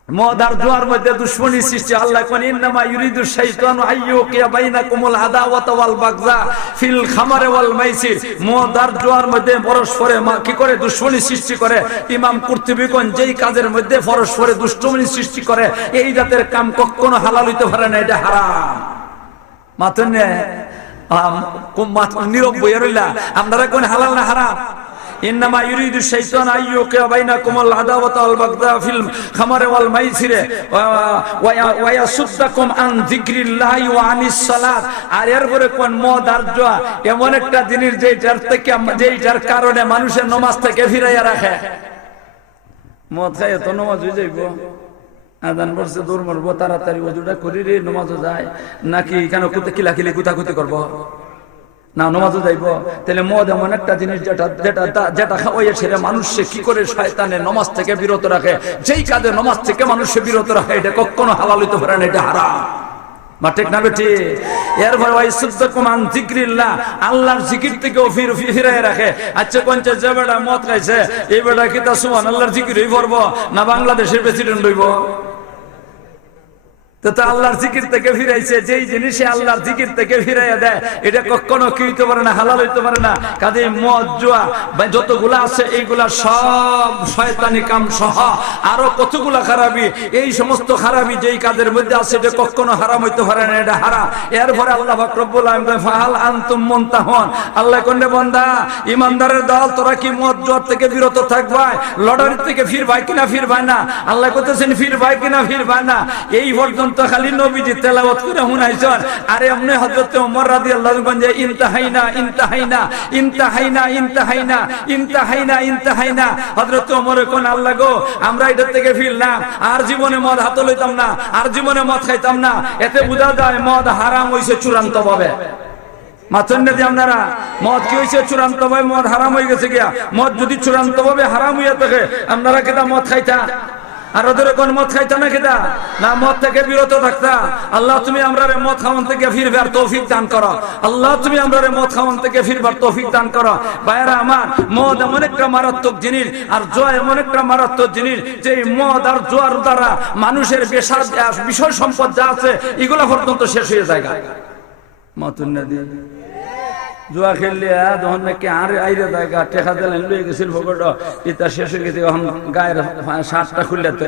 মদ আর জুয়ার মধ্যে দুশ্মনী সৃষ্টি। আল্লাহ কোন ইন্নামা ইউরিদু শাইতানু আইয়ুকিয়া বাইনাকুমুল আদাওয়াতা ওয়াল বাগযা ফিল খামরি ওয়াল মাইসির। মদ আর জুয়ার মধ্যে পরস্পরে কি করে দুশ্মনী সৃষ্টি করে। ইমাম কুরতুবী কোন যেই কাজের মধ্যে পরস্পরে দুশ্মনী সৃষ্টি করে এই জাতের কাম কখনো হালাল হইতে পারে না, এটা হারাম। মাতনে নীরব বইয়া রইলা, আপনারা কোন হালাল না হারাম? ইন্নামা ইউরিদু শাইতানু আইয়ুকিয়া বাইনাকুমুল আদাওয়াতা ওয়াল বাগযা ফিল খামরি ওয়াল মাইসিরে ওয়া ইয়াসুদ্দাকুম আন যিকরিল্লাহি ওয়া আনিস সালাত। আর এরপরে কোন মদ আর জুয়া এমন একটা জিনিস যেইটার কারণে মানুষের নামাজ থেকে ফিরাইয়া রাখে। মদ খায় তো নামাজ হয়ে যাইব, আযান পড়ছে দৌড় মারবো, তাড়াতাড়ি ওযুটা করি রে নামাজও যায় নাকি কেন কিলাকিলি গুতাগুতি করবো না, নামাজও যাইব। তাহলে মদ এমন একটা জিনিস যেটা খাওয়াইয়া ছেড়ে মানুষকে কি করে শয়তানের নামাজ থেকে বিরত রাখে। যেই কাজে নামাজ থেকে মানুষকে বিরত রাখে এটা কখনো হালাল হইতে পারে না, এটা হারাম। মা ঠিক না বেটি? এরপর ওয়াইসুদ্দাকুম আন যিকরিল্লাহ, আল্লাহর জিকির থেকেও ফিরায় রাখে। আচ্ছা কোনটা যে বেটা মদ খাইছে এই বেটা কি তা সুবহানাল্লাহর জিকিরই করবো না বাংলাদেশের প্রেসিডেন্ট হইব? তো আল্লাহর জিকির থেকে ফিরাইছে, যেই জিনিসে আল্লাহর জিকির থেকে ফিরাইয়া দেয় এটা কখনো কি হইতে পারে না, হালাল হইতে পারে না। কাজে মদ জুয়া যতগুলা আছে এইগুলা সব শয়তানি কাম সহ আরো কতগুলা খারাপি। এই সমস্ত খারাপি যেই কাজের মধ্যে আছে এটা কখনো হারাম হইতে পারে না, এটা হারাম। এরপরে আল্লাহ পাক রব্বুল আলামিন ফাহাল আনতুম মুনতাহুন। আল্লাহ কোনে বান্দা ইমানদারের দল তোরা কি মদ জুয়া থেকে বিরত থাকবাই, লটারি থেকে ফিরবাই কিনা ফিরবাই না? আল্লাহ কইতেছেন ফিরবাই কিনা ফিরবাই না। এই পর্যন্ত তো খালি নবীজি তেলাওয়াত করে শুনাইছেন আর এমনি হযরত ওমর রাদিয়াল্লাহু আনহু যে ইনতাহাইনা ইনতাহাইনা ইনতাহাইনা ইনতাহাইনা ইনতাহাইনা ইনতাহাইনা হযরত ওমর কোন আল্লাহ গো আমরা এটা থেকে ফিরলাম আর জীবনে মদ হাতে লইতাম না আর জীবনে মদ খাইতাম না এতে বোঝা যায় মদ হারাম হইছে চূড়ান্ত ভাবে মাথন না দিয়ে আপনারা মদ কি হইছে চূড়ান্ত ভাবে মদ হারাম হয়ে গেছে গিয়া মদ যদি চূড়ান্ত ভাবে হারাম হইয়া থাকে আপনারা কেটা মদ খাইতা আর ওদের কোন মদ খাইতা না কেটা না মদ থেকে বিরত থাকতা আল্লাহ তুমি আমরারে মদ খাওয়ান থেকে ফিরবার তৌফিক দান করো আল্লাহ তুমি আমরারে মদ খাওয়ান থেকে ফিরবার তৌফিক দান করো ভাইরা আমার মদ এমন একটা মারাত্মক জিনিস আর জুয়া এমন একটা মারাত্মক জিনিস যে মদ আর জুয়ার দ্বারা মানুষের বিষয় সম্পদ যা আছে এগুলা পর্যন্ত শেষ হয়ে যায় মাতুন না দিয়ে জুয়া খেললে তখন নাকি আর আইরে জায়গা টেকা দিলেন লুয়ে গেছিল ভোগট ইতা শেষ হয়ে গেছে এখন গায়ের শার্টটা খুললে তো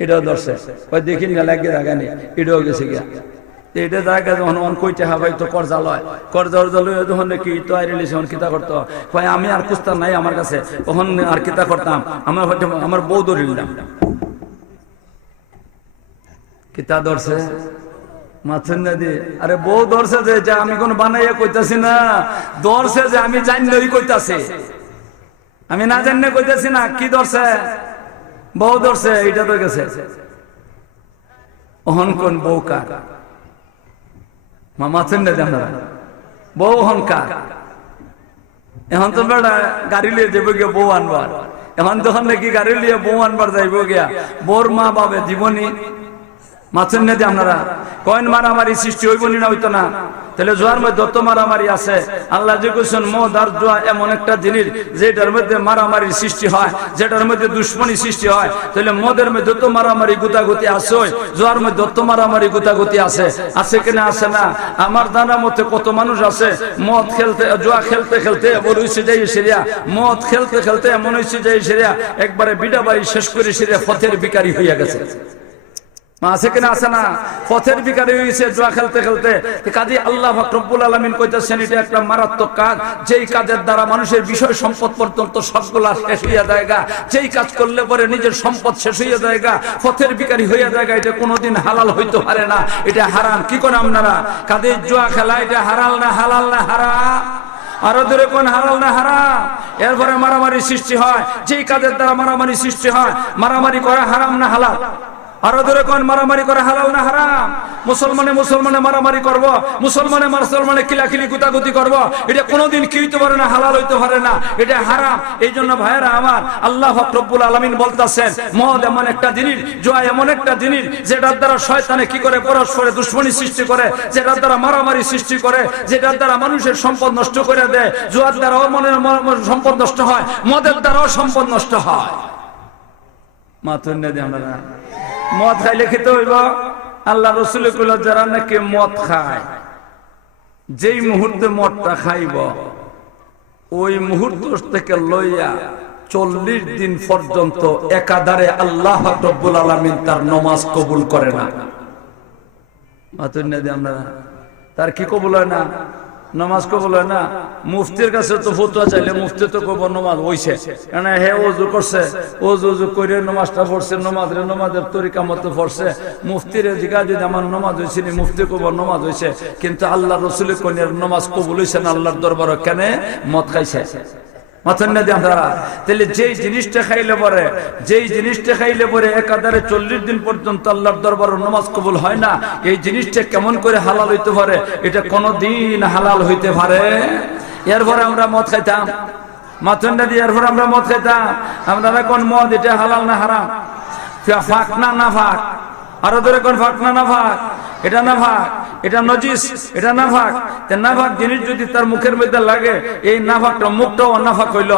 এটাও ধরছে ওই দেখিন গেল এক জায়গা নেই এটাও গেছে গিয়া এটা জায়গা যখন অন কই টাকা পাই তো কর্জা লয় কর্জা লয়ে যখন নাকি তো আইরে লিছে কিতা করতো কয় আমি আর কুস্তা নাই আমার কাছে তখন আর কিতা করতাম আমার বউ ধরিলাম কিতা ধরছে মাথুন নদী আরে বউ ধরছে যে আমি কোন বানাইয়া কইতাছি না ধরছে যে আমি জানি কইতাছি আমি না জানি কইতাছি না কি ধরছে বউ ধরছে এটা তো গেছে অহন কোন বউ কার মাথুন নদী আপনারা বউ হন কার এখন তো বেড়া গাড়ি লিয়ে যাবো গিয়া বউ আনবার এখন তখন নাকি গাড়ি লিয়ে বউ আনবার যাইব গিয়া বউর মা বাবে জীবনী মাথুন না দিয়ে আপনারা কয়েন মারামারি সৃষ্টি হইব না হইতো না তাহলে জোয়ার মধ্যে যত মারামারি আছে আল্লাহ যে কইছেন মদ আর জুয়া এমন একটা জিনিস যেটার মধ্যে মারামারির সৃষ্টি হয় যেটার মধ্যে দুশ্মনী সৃষ্টি হয় তাহলে মদের মধ্যে যত মারামারি গুতাগুতি আছে জোয়ার মধ্যে যত মারামারি গুতাগুতি আছে কিনা আছে না আমার জানার মতে কত মানুষ আছে মদ খেলতে জুয়া খেলতে খেলতে এমন হইছে যাই সেরিয়া মদ খেলতে খেলতে এমন হইছে যাই সেরিয়া একবারে বিডা বাড়ি শেষ করে সেরিয়া পথের ভিখারি হইয়া গেছে আছে কিনা আছে না পথের ভিখারি হয়েছে জুয়া খেলতে খেলতে কাজী আল্লাহ পাক রব্বুল আলামিন কইতাছেন এটা একটা মারাত্মক কাজ যেই কাজের দ্বারা মানুষের বিষয় সম্পদ পর্যন্ত সবগুলা শেষ হইয়া যায়গা যেই কাজ করলে পরে নিজের সম্পদ শেষ হইয়া যায়গা পথের ভিখারি হইয়া যায়গা এটা কোনোদিন হালাল হইতে পারে না এটা হারাম কি কোন আপনারা কাজী জুয়া খেলা এটা হালাল না হারাম আরো দূরে কোন হালাল না হারাম এরপরে মারামারি সৃষ্টি হয় যেই কাজের দ্বারা মারামারি সৃষ্টি হয় মারামারি করা হারাম না হালাল আরো দূরে কোন মারামারি করে হালাল না হারাম মুসলমানে মারামারি করব মুসলমানে কিলাকিলি গুতাগুতি করব এটা কোনোদিন কি হইতে পারে না হালাল হইতে পারে না এটা হারাম এই জন্য ভাইয়েরা আমার আল্লাহ পাক রব্বুল আলামিন বলতাছেন মদ এমন একটা জিনিস জুয়া এমন একটা জিনিস যেটার দ্বারা শয়তানে কি করে পরস্পরে দুশ্মনী সৃষ্টি করে যেটার দ্বারা মারামারি সৃষ্টি করে যেটার দ্বারা মানুষের সম্পদ নষ্ট করে দেয় জুয়ার দ্বারাও মনের সম্পদ নষ্ট হয় মদের দ্বারাও সম্পদ নষ্ট হয় মাথুন না দিয়ে আমরা মদ খাইলে খেতে হইব আল্লাহ রসুল কইল যারা নাকি মদ খায় যেই মুহূর্তে মদটা খাইব ওই মুহূর্ত থেকে লইয়া 40 দিন পর্যন্ত একাধারে আল্লাহ রব্বুল আলামিন তার নামাজ কবুল করে না মাতুন না দিয়ে আমরা তার কি কবুল হয় না নামাজ কবুল হয় না মুফতির কাছে তো ফতোয়া চাইলে মুফতি তো কব নামাজ হইছে কারণ হে ওযু করছে ওযু করে নামাজটা পড়ছে নামাজের তরিকা মতো পড়ছে মুফতির জিগা যদি আমার নামাজ হইছে নি মুফতি কব নামাজ হইছে কিন্তু আল্লাহর রাসূল কোনের নামাজ কবুল হইছে না আল্লাহর দরবারে কেন মদ খাইছে মাথন না দিয়ে আমরা তাহলে যেই জিনিসটা খাইলে পরে একাধারে 40 দিন পর্যন্ত আল্লাহর দরবারে নামাজ কবুল হয় না এই জিনিসটা কেমন করে হালাল হইতে পারে এটা কোনোদিন হালাল হইতে পারে এরপরে আমরা মদ খাইতাম মাথন না দিয়ে এরপরে আমরা মদ খাইতাম আমরা কোন মদ এটা হালাল না হারাম ফাক না ফাক আরো ধরে কোন ফাক না ফাক এটা না ফাক এটা নজিস এটা নাফাক তে নাফাক জিনিস যদি তার মুখের মধ্যে লাগে এই নাফাকটা মুখটাও নাফাক হইল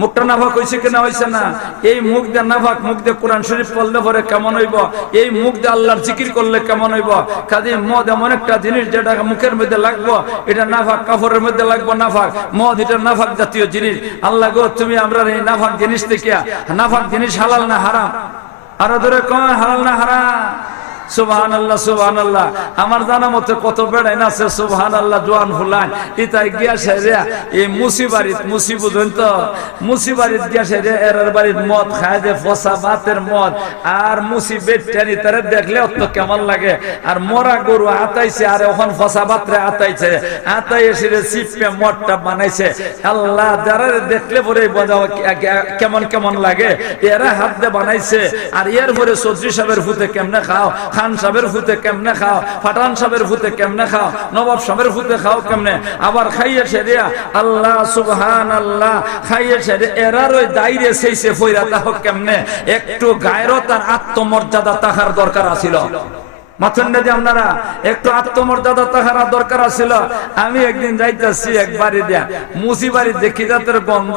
মুখটা নাফাক হইছে কিনা হইছে না এই মুখ দিয়ে নাফাক মুখ দিয়ে কোরআন শরীফ পড়লে পরে কেমন হইব এই মুখ দিয়ে আল্লাহর জিকির করলে কেমন হইব কাজে মদ এমন একটা জিনিস যেটা মুখের মধ্যে লাগবো এটা নাফাক কাপড়ের মধ্যে লাগবো নাফাক মদ এটা নাফাক জাতীয় জিনিস আল্লাহ গো তুমি আমরা এই নাফাক জিনিস থেকে নাফাক জিনিস হালাল না হারাম আরো ধরে কোন হালাল না হারাম সুবহানাল্লাহ সুবহানাল্লাহ। আমার জানা মতে কত বেড়াই আছে সুবহানাল্লাহ জোয়ান ফুলান ইতাই গিয়া সেরিয়া এই মুসি বুঝুন তো মুসিবাড়িত গিয়া সেরিয়া এরার বাড়ির মদ খায় যে ফসা ভাতের মদ আর মুসি বেটানি তারে দেখলে অত কেমন লাগে। আর মরা গরু আতাইছে আর এখন ফসা ভাতরে আতাইছে আতাই এসে চিপে মদটা বানাইছে। আল্লাহ যারা দেখলে পরে বোঝাও কেমন কেমন লাগে। এরা হাত দিয়ে বানাইছে আর এর পরে চৌধুরী সাহেবের ফুতে কেমনে খাও, খান সাহেবের ফুতে কেমনে খাও, ফাটান সাহেবের ফুতে কেমনে খাও, নবাব সাহেবের ফুতে খাও কেমনে, আবার খাইয়ে সেরিয়া আল্লাহ সুবহানাল্লাহ খাইয়ে সেরিয়া এরার ওই দাইরে সেইছে ফইরা তাহ কেমনে। একটু গায়রত আর আত্মমর্যাদা তাহার দরকার আছিল। আপনারা একটু আত্মমর্যাদা তাহারা দরকার আছিল। আমি একদিন যাইতেছি একবারই দিয়া মুসিবাড়ি দেখি জাতের গন্ধ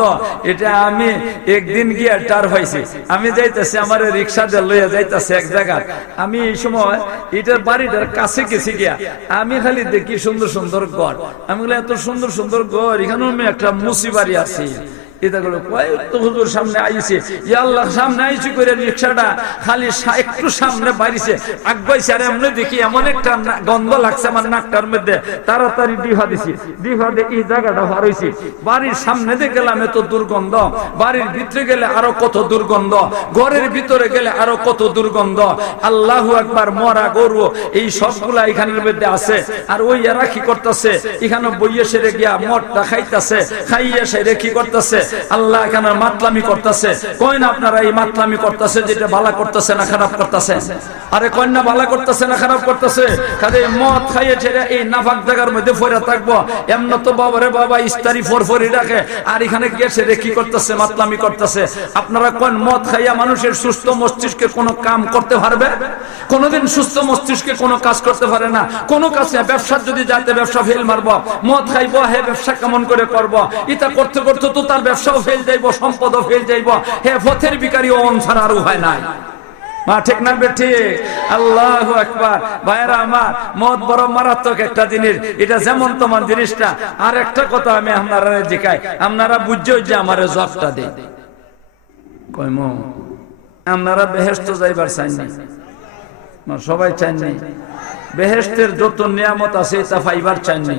এটা আমি একদিন গিয়ে টার হয়েছি। আমি যাইতেছি আমার রিক্সা দিয়ে লইয়া যাইতেছি এক জায়গায়। আমি এই সময় এটার বাড়িটার কাছে গেছি গিয়া আমি খালি দেখি সুন্দর সুন্দর ঘর। আমি বলি এত সুন্দর সুন্দর ঘর এখানেও আমি একটা মুসিবাড়ি আছি। সামনে আইছে আল্লাহ সামনে আইসি করে রিক্সাটা খালি একটু সামনে বাড়িছে আগবাইছে আর এমনি দেখি এমন একটা গন্ধ লাগছে আমার নাকটার মধ্যে। তাড়াতাড়ি ডিহা দিছি, ডিহা দিয়ে এই জায়গাটা হারাইছি। বাড়ির সামনে দিয়ে গেলাম এত দুর্গন্ধ, বাড়ির ভিতরে গেলে আরো কত দুর্গন্ধ, ঘরের ভিতরে গেলে আরো কত দুর্গন্ধ। আল্লাহু আকবার। মরা গরু এই সবগুলা এখানের মধ্যে আছে। আর ওই এরা কি করতেছে এখানে বইয়ে সেরে গিয়া মদটা খাইতেছে, খাইয়ে সেরে কি করতেছে আল্লাহ এখানে মাতলামি করতেছে। কই না আপনারা এই মাতলামি করতেছে যেটা ভালো করতেছে না খারাপ করতেছে? আরে কই না ভালো করতেছে না খারাপ করতেছে? খালি মদ খাইয়ে ছেড়ে এই নাফাক জায়গার মধ্যে পড়ে থাকবো এমন তো বাবারে বাবা ইস্তারি ফরফরি রাখে আর এখানে গিয়ে সেরে কি করতেছে মাতলামি করতেছে। আপনারা কোন মদ খাইয়া মানুষের সুস্থ মস্তিষ্কে কোনো কাম করতে পারবে? কোনোদিন সুস্থ মস্তিষ্কে কোনো কাজ করতে পারে না। কোনো কাজ না। ব্যবসার যদি যাতে ব্যবসা ফেল মারবো, মদ খাইবো হে ব্যবসা কেমন করে করবো, এটা করতে করতে তো তার ব্যবসাও ফেল যাইব, সম্পদও ফেল যাইব। হে পথের ভিখারি অন ছাড়া আর উপায় নাই। মা ঠিক না বেঠি? আল্লাহু আকবার। ভাইরা আমার মদ বড় মারাত্মক একটা জিনিস। এটা যেমন তোমার জিনিসটা। আর একটা কথা আমি আপনারা জিকাই, আপনারা বুঝছো যে আমার জবটা দেই কইম আপনারা বেহেশত যাইবার চাইনি, সবাই চাইনি। বেহেশতের যত নিয়ামত আছে তা পাইবার চাইনি।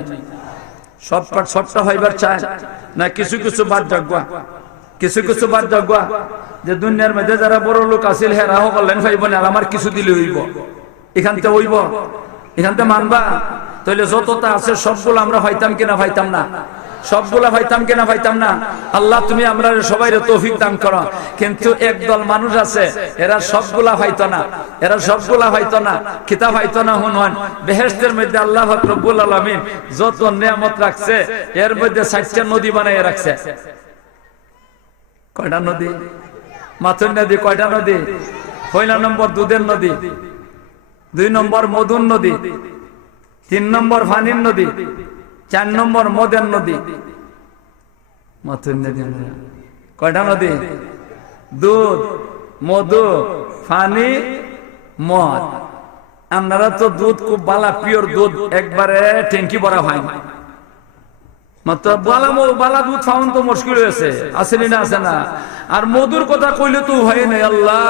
সবটা হইবার চায় না? কিছু কিছু বাদ যাগবা, কিছু কিছু বাদ যাগবা যে দুনিয়ার মধ্যে যারা বড় লোক আছিল হেরাও বললেন পাইব না আর আমার কিছু দিলে হইব। এখানতে হইব, এখানতে মানবা। তাহলে যতটা আছে সবগুলো আমরা পাইতাম কিনা পাইতাম না? সবগুলা পাইতাম কিনা পাইতাম না? আল্লাহ তুমি আমরা সবাই তৌফিক দান করো। কিন্তু একদল মানুষ আছে এরা সবগুলা পাইতো না, এরা সবগুলা পাইতো না। কিতাব পাইতো না। হুন বেহেশতের মধ্যে আল্লাহ রব্বুল আলামিন যত নিয়ামত রাখছে এর মধ্যে 4টা নদী বানাই রাখছে। কয়টা নদী? মাথুর নদী। কয়টা নদী? পয়লা নম্বর দুধের নদী, 2 নম্বর মধুর নদী, 3 নম্বর ফানির নদী, 4 নম্বর মদের নদী। মাথুর নদী। কয়টা নদী? দুধ, মধু, ফানি, মদ। আপনারা তো দুধ খুব বালা পিওর দুধ একবারে ট্যাঙ্কি ভরা হয় না। মাত্র বালা দুধ পাওয়ান তো মুশকিল হয়েছে, আসেনি না? আছে না? আর মধুর কথা কইলে তো হয় নাই। আল্লাহ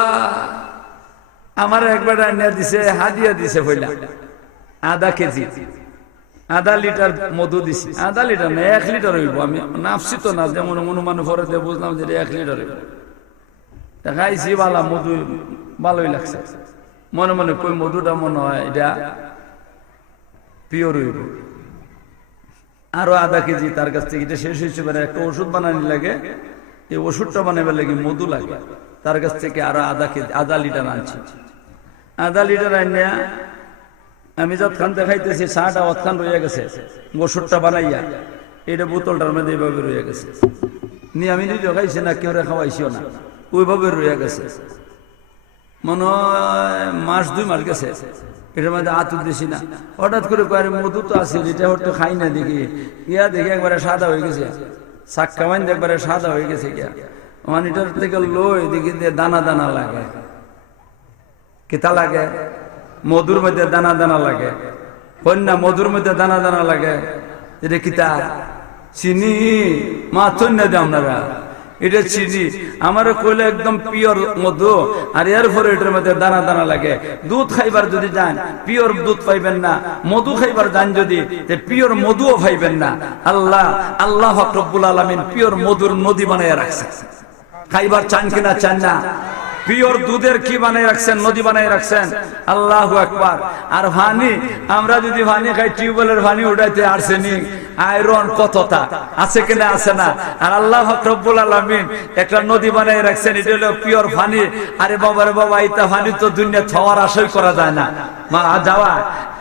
আমার একবার আনিয়া দিছে, হাদিয়া দিছে হইলা আধা কেজি, আধা লিটার মধু দিছি। আধা লিটার না, 1 লিটার হইব। আমি নাফসি তো না, যেমন অনুমান পরে বুঝলাম যে 1 লিটার হইব। খাইছি বালা মধু, ভালোই লাগছে। মনে মনে কই মধুটা মনে হয় এটা পিওর হইব। আরো আধা কেজি তার কাছ থেকে এটা শেষ হয়েছে। একটা ওষুধ বানানি লাগে, এই ওষুধটা বানাবার লাগে মধু লাগে। তার কাছ থেকে আরো আধা কেজি, আধা লিটার আনছি। আধা লিটার আনিয়া আমি যতক্ষণ দেখাইতেছি চাটা অতক্ষণ রয়ে গেছে। ওষুধটা বানাইয়া এটা বোতলটার মধ্যে এইভাবে রয়ে গেছে। নিয়ে আমি নিজে খাইছি না, কেউ খাওয়াইছিও না, ওইভাবে রয়ে গেছে। মনে হয় মাস 2 মাস গেছে। এটার মধ্যে আতুর দিছি না। হঠাৎ করে কয়ে মধু তো আছে, এটা হয়তো খাই না। দেখি ইয়া দেখি একবারে সাদা হয়ে গেছে। সাক্কা মাইন একবারে সাদা হয়ে গেছে গিয়া। মানে এটার থেকে লই দেখি দানা দানা লাগে। কিতা লাগে? মধুর মধ্যে দানা দানা লাগে। কন্যা মধুর মধ্যে দানা দানা লাগে। এটা কিতা? চিনি। মাথুর না দে আপনারা এটা চিনি আমার কইলে একদম পিওর মধু, আর এরপরে এটার মধ্যে দানা দানা লাগে। দুধ খাইবার যদি যান পিওর দুধ পাইবেন না, মধু খাইবার যান যদি পিওর মধুও পাইবেন না। আল্লাহ রব্বুল আলামিন পিওর মধুর নদী বানাইয়া রাখছে। খাইবার চান কিনা চান না? পিওর দুধের কি বানাই রাখছেন, নদী বানাই রাখছেন। আল্লাহু আকবার। আর পানি, আমরা যদি পানি খাই টিউবওয়েলের পানি উঠাইতে আর্সেনিক আয়রন কতটা আছে কিনা আছে না। আর আল্লাহ রব্বুল আলামিন একটা নদী বানাই রাখছেন, এটা হলো পিওর পানি। আরে বাবা রে বাবা, এটা পানি তো দুনিয়া খাওয়ার আশাই করা যায় না। মা যাওয়া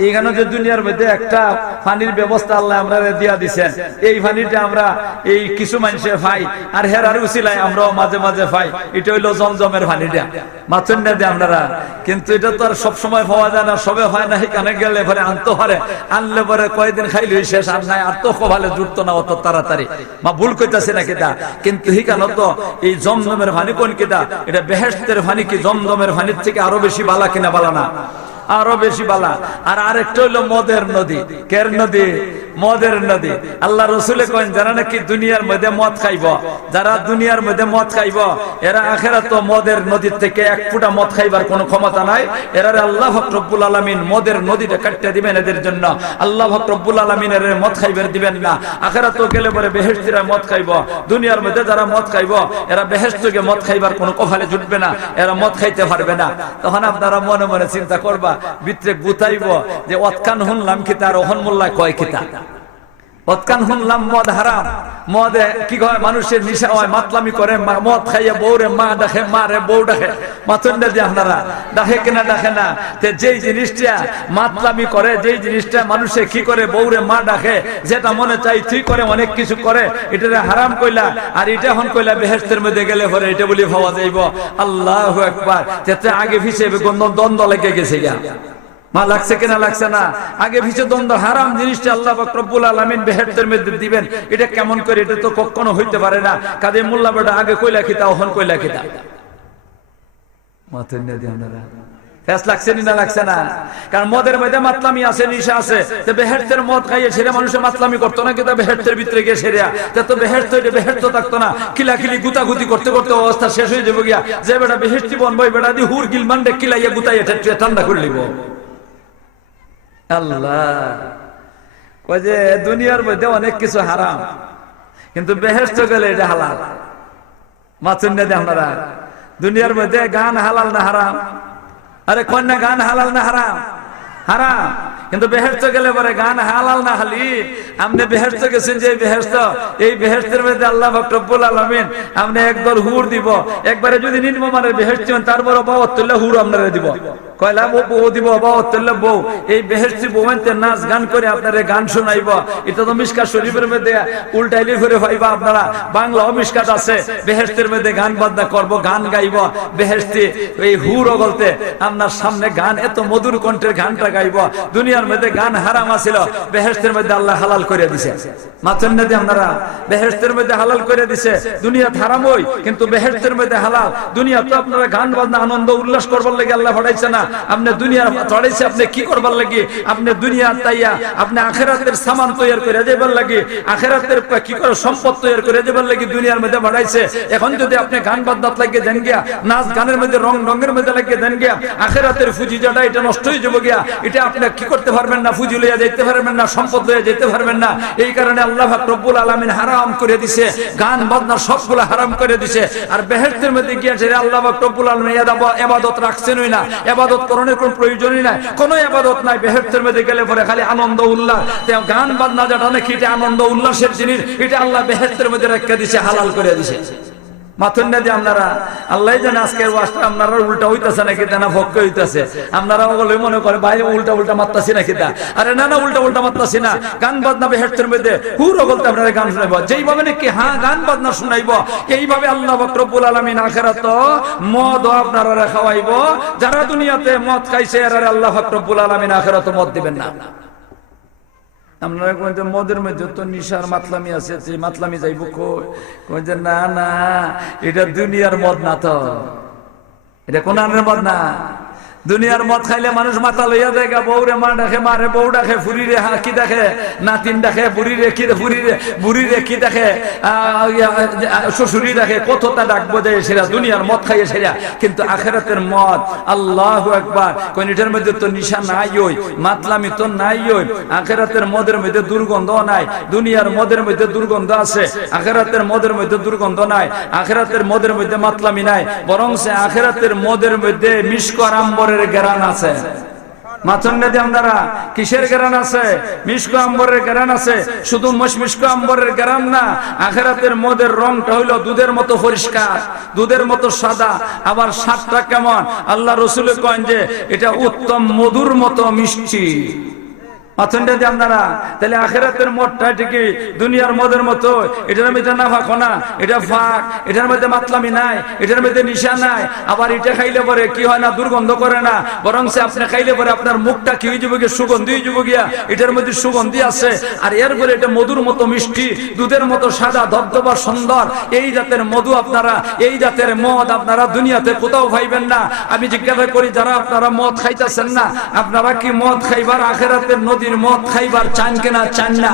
এখানে যে দুনিয়ার মধ্যে একটা পানির ব্যবস্থা আল্লাহ আমরা দিয়া দিচ্ছেন, এই পানিটা আমরা এই কিছু মানুষে পাই, আর হেরার উসিলায় আমরাও মাঝে মাঝে পাই। এটা হইলো জমজমের পানিটা মাথুন না দিয়ে আপনারা, কিন্তু এটা তো আর সবসময় পাওয়া যায় না, সবে হয় না। এখানে গেলে পরে আনতে পারে, আনলে পরে কয়েকদিন খাইলে শেষ, আর নাই আর তো ভালো জুটতো না অত তাড়াতাড়ি। মা ভুল কইতাছে না কিতা, কিন্তু হিকানো তো এই জমজমের পানি কোন কিতা, এটা বেহেশতের পানি কি জমজমের পানির থেকে আরো বেশি বালা কিনা বালা না? আরো বেশি বালা। আর আরেকটা হইলো মদের নদী। কের নদী? মদের নদী। আল্লাহ রসুলে কইন, যারা নাকি দুনিয়ার মধ্যে মদ খাইব, যারা দুনিয়ার মধ্যে মদ খাইব, এরা আখিরাত তো মদের নদীর থেকে এক ফুটা মদ খাইবার কোনো ক্ষমতা নাই। এরা আল্লাহ রব্বুল আলামিন মদের নদীটা কাটতে দিবেন এদের জন্য। আল্লাহ রব্বুল আলামিন এর মদ খাইবার দিবেন না। আখিরাত তো গেলে পরে বেহেশতীরা মদ খাইব। দুনিয়ার মধ্যে যারা মদ খাইব, এরা বেহেশতকে মদ খাইবার কোনো কপালে জুটবে না, এরা মদ খাইতে পারবে না। তখন আপনারা মনে মনে চিন্তা করবা, ভিতরে গুতাইব যে অতকান শুনলাম কিতা আর ওহন মোল্লা কয় কিতা। অতকান শুনলাম মদ হারাম, মদে কি কয় মানুষের নিশা হয়, মাতলামি করে, মদ খাইয়া বউরে মা ডাকে, মা রে বউ ডাকে। মাথুন না দিয়ে আপনারা ডাকে কিনা ডাকে না? যেই জিনিসটা মাতলামি করে, যেই জিনিসটা মানুষে কি করে বউরে মা ডাকে, যেটা মনে চাই তুই করে, অনেক কিছু করে, এটা হারাম কইলা। আর এটা হন কইলা বেহেশতের মধ্যে গেলে পরে এটা বলি পাওয়া যাইব। আল্লাহু আকবার। যেতে আগে হিসেবে দ্বন্দ্ব লেগে গেছে গিয়া। মা লাগছে কিনা লাগছে না? আগে ভিতরে দ্বন্দ্ব। হারাম জিনিসটা আল্লাহ পাক রব্বুল আলামিন বেহেশতের মধ্যে দিবেন, এটা কেমন করে? এটা তো কখনো হইতে পারে না। কাজে মোল্লা বেটা আগে কইলা খিতা, ওহন কইলা খিতা। মাথা নিয়ে দিয়ে আপনারা ফেস লাগছে না লাগছে না? কারণ মদের মধ্যে মাতলামি আছে, নিশা আছে। তো বেহেশতের মদ খাইয়ে সেরে মানুষের মাতলামি করতো না, কিন্তু বেহেশতের ভিতরে গিয়ে সেরিয়া তো বেহেশত বেহেশত থাকতো না। কিলাকিলি গুতাগুতি করতে করতে অবস্থা শেষ হয়ে যাবে গিয়া। যে বেটা বেহেশতি বনবো, বেটা দিয়ে হুর গিলমান ডে কিলাইয়া গুতাইয়া ঠান্ডা করে লিব। আল্লাহ কয় যে দুনিয়ার মধ্যে অনেক কিছু হারাম, কিন্তু বেহেশত গেলে এটা হালাল। মাথুন না দিয়ে আপনারা, দুনিয়ার মধ্যে গান হালাল না হারাম? আরে কন্যা গান হালাল না হারাম? হারাম। কিন্তু বেহেশত গেলে পরে গান হালাল না হালি? আপনি বেহেশত গেছেন, যে বেহেশত, এই বেহেশতের মধ্যে আল্লাহ পাক রব্বুল আলামিন আপনি একদল হুর দিব। একবারে যদি নিম্নমানের বেহেশত হন, তারপর বাওয়াত তুল্লাহ হুর আপনারা দিব। কয়লা বউ দিব, বাওয়াত তুল্লাহ বউ। এই বেহেশতি বউতে নাচ গান করে আপনারা গান শোনাইব। এটা তো মিশকাত শরীফের মধ্যে উল্টাইলি করে পাইবা আপনারা। বাংলা মিশকাত আছে, বেহেশতের মধ্যে গান বাজনা করব, গান গাইব। বেহেশতি এই হুর বলতে আপনার সামনে গান, এত মধুর কণ্ঠের গানটা গাইব। দুনিয়ার মধ্যে গান হারাম আছিল, বেহেশতের মধ্যে আল্লাহ হালাল করে দিছে। মাথুন না দিয়ে আপনারা, বেহেশতের মধ্যে হালাল করে দিছে। দুনিয়া হারাম হই, কিন্তু বেহেশতের মধ্যে হালাল। দুনিয়া তো আপনারা গান বাজনা আনন্দ উল্লাস করবার লাগে আল্লাহ পাঠাইছে না। আপনি দুনিয়া চড়াইছে, আপনি কি করবার লাগে? আপনি দুনিয়া তাইয়া আপনি আখিরাতের সামান তৈরি করে দেবার লাগে, আখিরাতের কি করে সম্পদ তৈরি করে দেবার লাগে দুনিয়ার মধ্যে বাড়াইছে। এখন যদি আপনি গান বাজনাত লাগিয়ে দেন গিয়া, নাচ গানের মধ্যে রঙের মধ্যে লাগিয়ে দেন গিয়া, আখিরাতের ফুজি যাটা এটা নষ্ট হয়ে যাবে গিয়া। এটা আপনি কি করতে পারবেন না, ফুজি লইয়া যেতে পারবেন না, সম্পদ লইয়া যেতে পারবেন না। এই কারণে আল্লাহ পাক রব্বুল আলামিন হারাম করে দিছে, গান বাজনা সবগুলো হারাম করে দিছে। আর বেহেশতের মধ্যে গিয়া যে আল্লাহ পাক রব্বুল আলামিন ইবাদত রাখছেনই না, ইবাদত করণের কোন প্রয়োজনই নাই, কোনো ইবাদত নাই। বেহেশতের মধ্যে গেলে পরে খালি আনন্দ উল্লাস। গান বাজনা যেটা নাকি এটা আনন্দ উল্লাসের জিনিস, এটা আল্লাহ বেহেশতের মধ্যে রেখে দিছে, হালাল করে দিছে। মাথুন না দিয়ে আপনারা, আল্লাহ জানে আজকের ওয়াজটা আপনারা উল্টা হইতেছে নাকি তা না ভক্ক হইতেছে। আপনারা বলে মনে করে ভাই উল্টা উল্টা মারতাছি নাকি তা? আরে না না, উল্টা উল্টা মারতাছি না। গান বাজনা বেহেশতের মধ্যে হুর বলতে আপনারা গান শোনাইব, যেইভাবে নাকি হ্যাঁ গান বাজনা শোনাইব, এইভাবে আল্লাহ পাক রব্বুল আলামিন আখিরাত মদ আপনারা খাওয়াইব। যারা দুনিয়াতে মদ খাইছে এরা আল্লাহ পাক রব্বুল আলামিন আখিরাত মদ দিবেন না। আপনারা কইতে মদের মধ্যে তো নিশার মাতলামি আছে, যে মাতলামি যাইব কইতে না না, এটা দুনিয়ার মদ না, তো এটা কোন আনের মদ না। দুনিয়ার মদ খাইলে মানুষ মাথা লইয়া যায়, বউরে মা ডাকে, মারে বউ ডাকে, ফুরিরে কি দেখে, নাতিন ডাকে, বুড়িরে কি দেখে, শ্বশুরি ডাকে, কতটা ডাকবো যায় সেরা দুনিয়ার মদ খাইয়ে সেরা। কিন্তু আখিরাতের মদ, আল্লাহু আকবার, কোন এটার মধ্যে তো নিশা নাই, ওই মাতলামি তো নাই, ওই আখিরাতের মদের মধ্যে দুর্গন্ধ নাই। দুনিয়ার মদের মধ্যে দুর্গন্ধ আছে, আখিরাতের মদের মধ্যে দুর্গন্ধ নাই। আখিরাতের মদের মধ্যে মাতলামি নাই, বরং সে আখিরাতের মদের মধ্যে মিশক আর আম্বরের গ্রান আছে। মাথন নদী আপনারা কিসের গ্রান আছে? মিশক আম্বরের গ্রান আছে। শুধু মিশক আম্বরের গ্রান না, আখিরাতের মদের রংটা হইলো দুধের মতো পরিষ্কার, দুধের মতো সাদা। আবার স্বাদটা কেমন? আল্লাহ রাসূল কন যে এটা উত্তম মধুর মতো মিষ্টি। আপনারা তাহলে আখিরাতের মদটা ঠিকই দুনিয়ার মদের মতো, এটার মধ্যে নাফাখনা, এটা ফাঁক, এটার মধ্যে মাতলামি নাই, এটার মধ্যে নিশা নাই। আবার এটা খাইলে পরে কি হয় না, দুর্গন্ধ করে না, বরং সে আপনি খাইলে পরে আপনার মুখটা কি হয়ে যাবে, সুগন্ধি হয়ে যাবে গিয়া। এটার মধ্যে সুগন্ধি আছে, আর এরপরে এটা মধুর মতো মিষ্টি, দুধের মতো সাদা ধবধবা সুন্দর। এই জাতের মধু আপনারা, এই জাতের মদ আপনারা দুনিয়াতে কোথাও পাইবেন না। আমি জিজ্ঞাসা করি, যারা আপনারা মদ খাইতেছেন না, আপনারা কি মদ খাইবার আখিরাতের নদীর মদ খাইবার চান কিনা? চান না?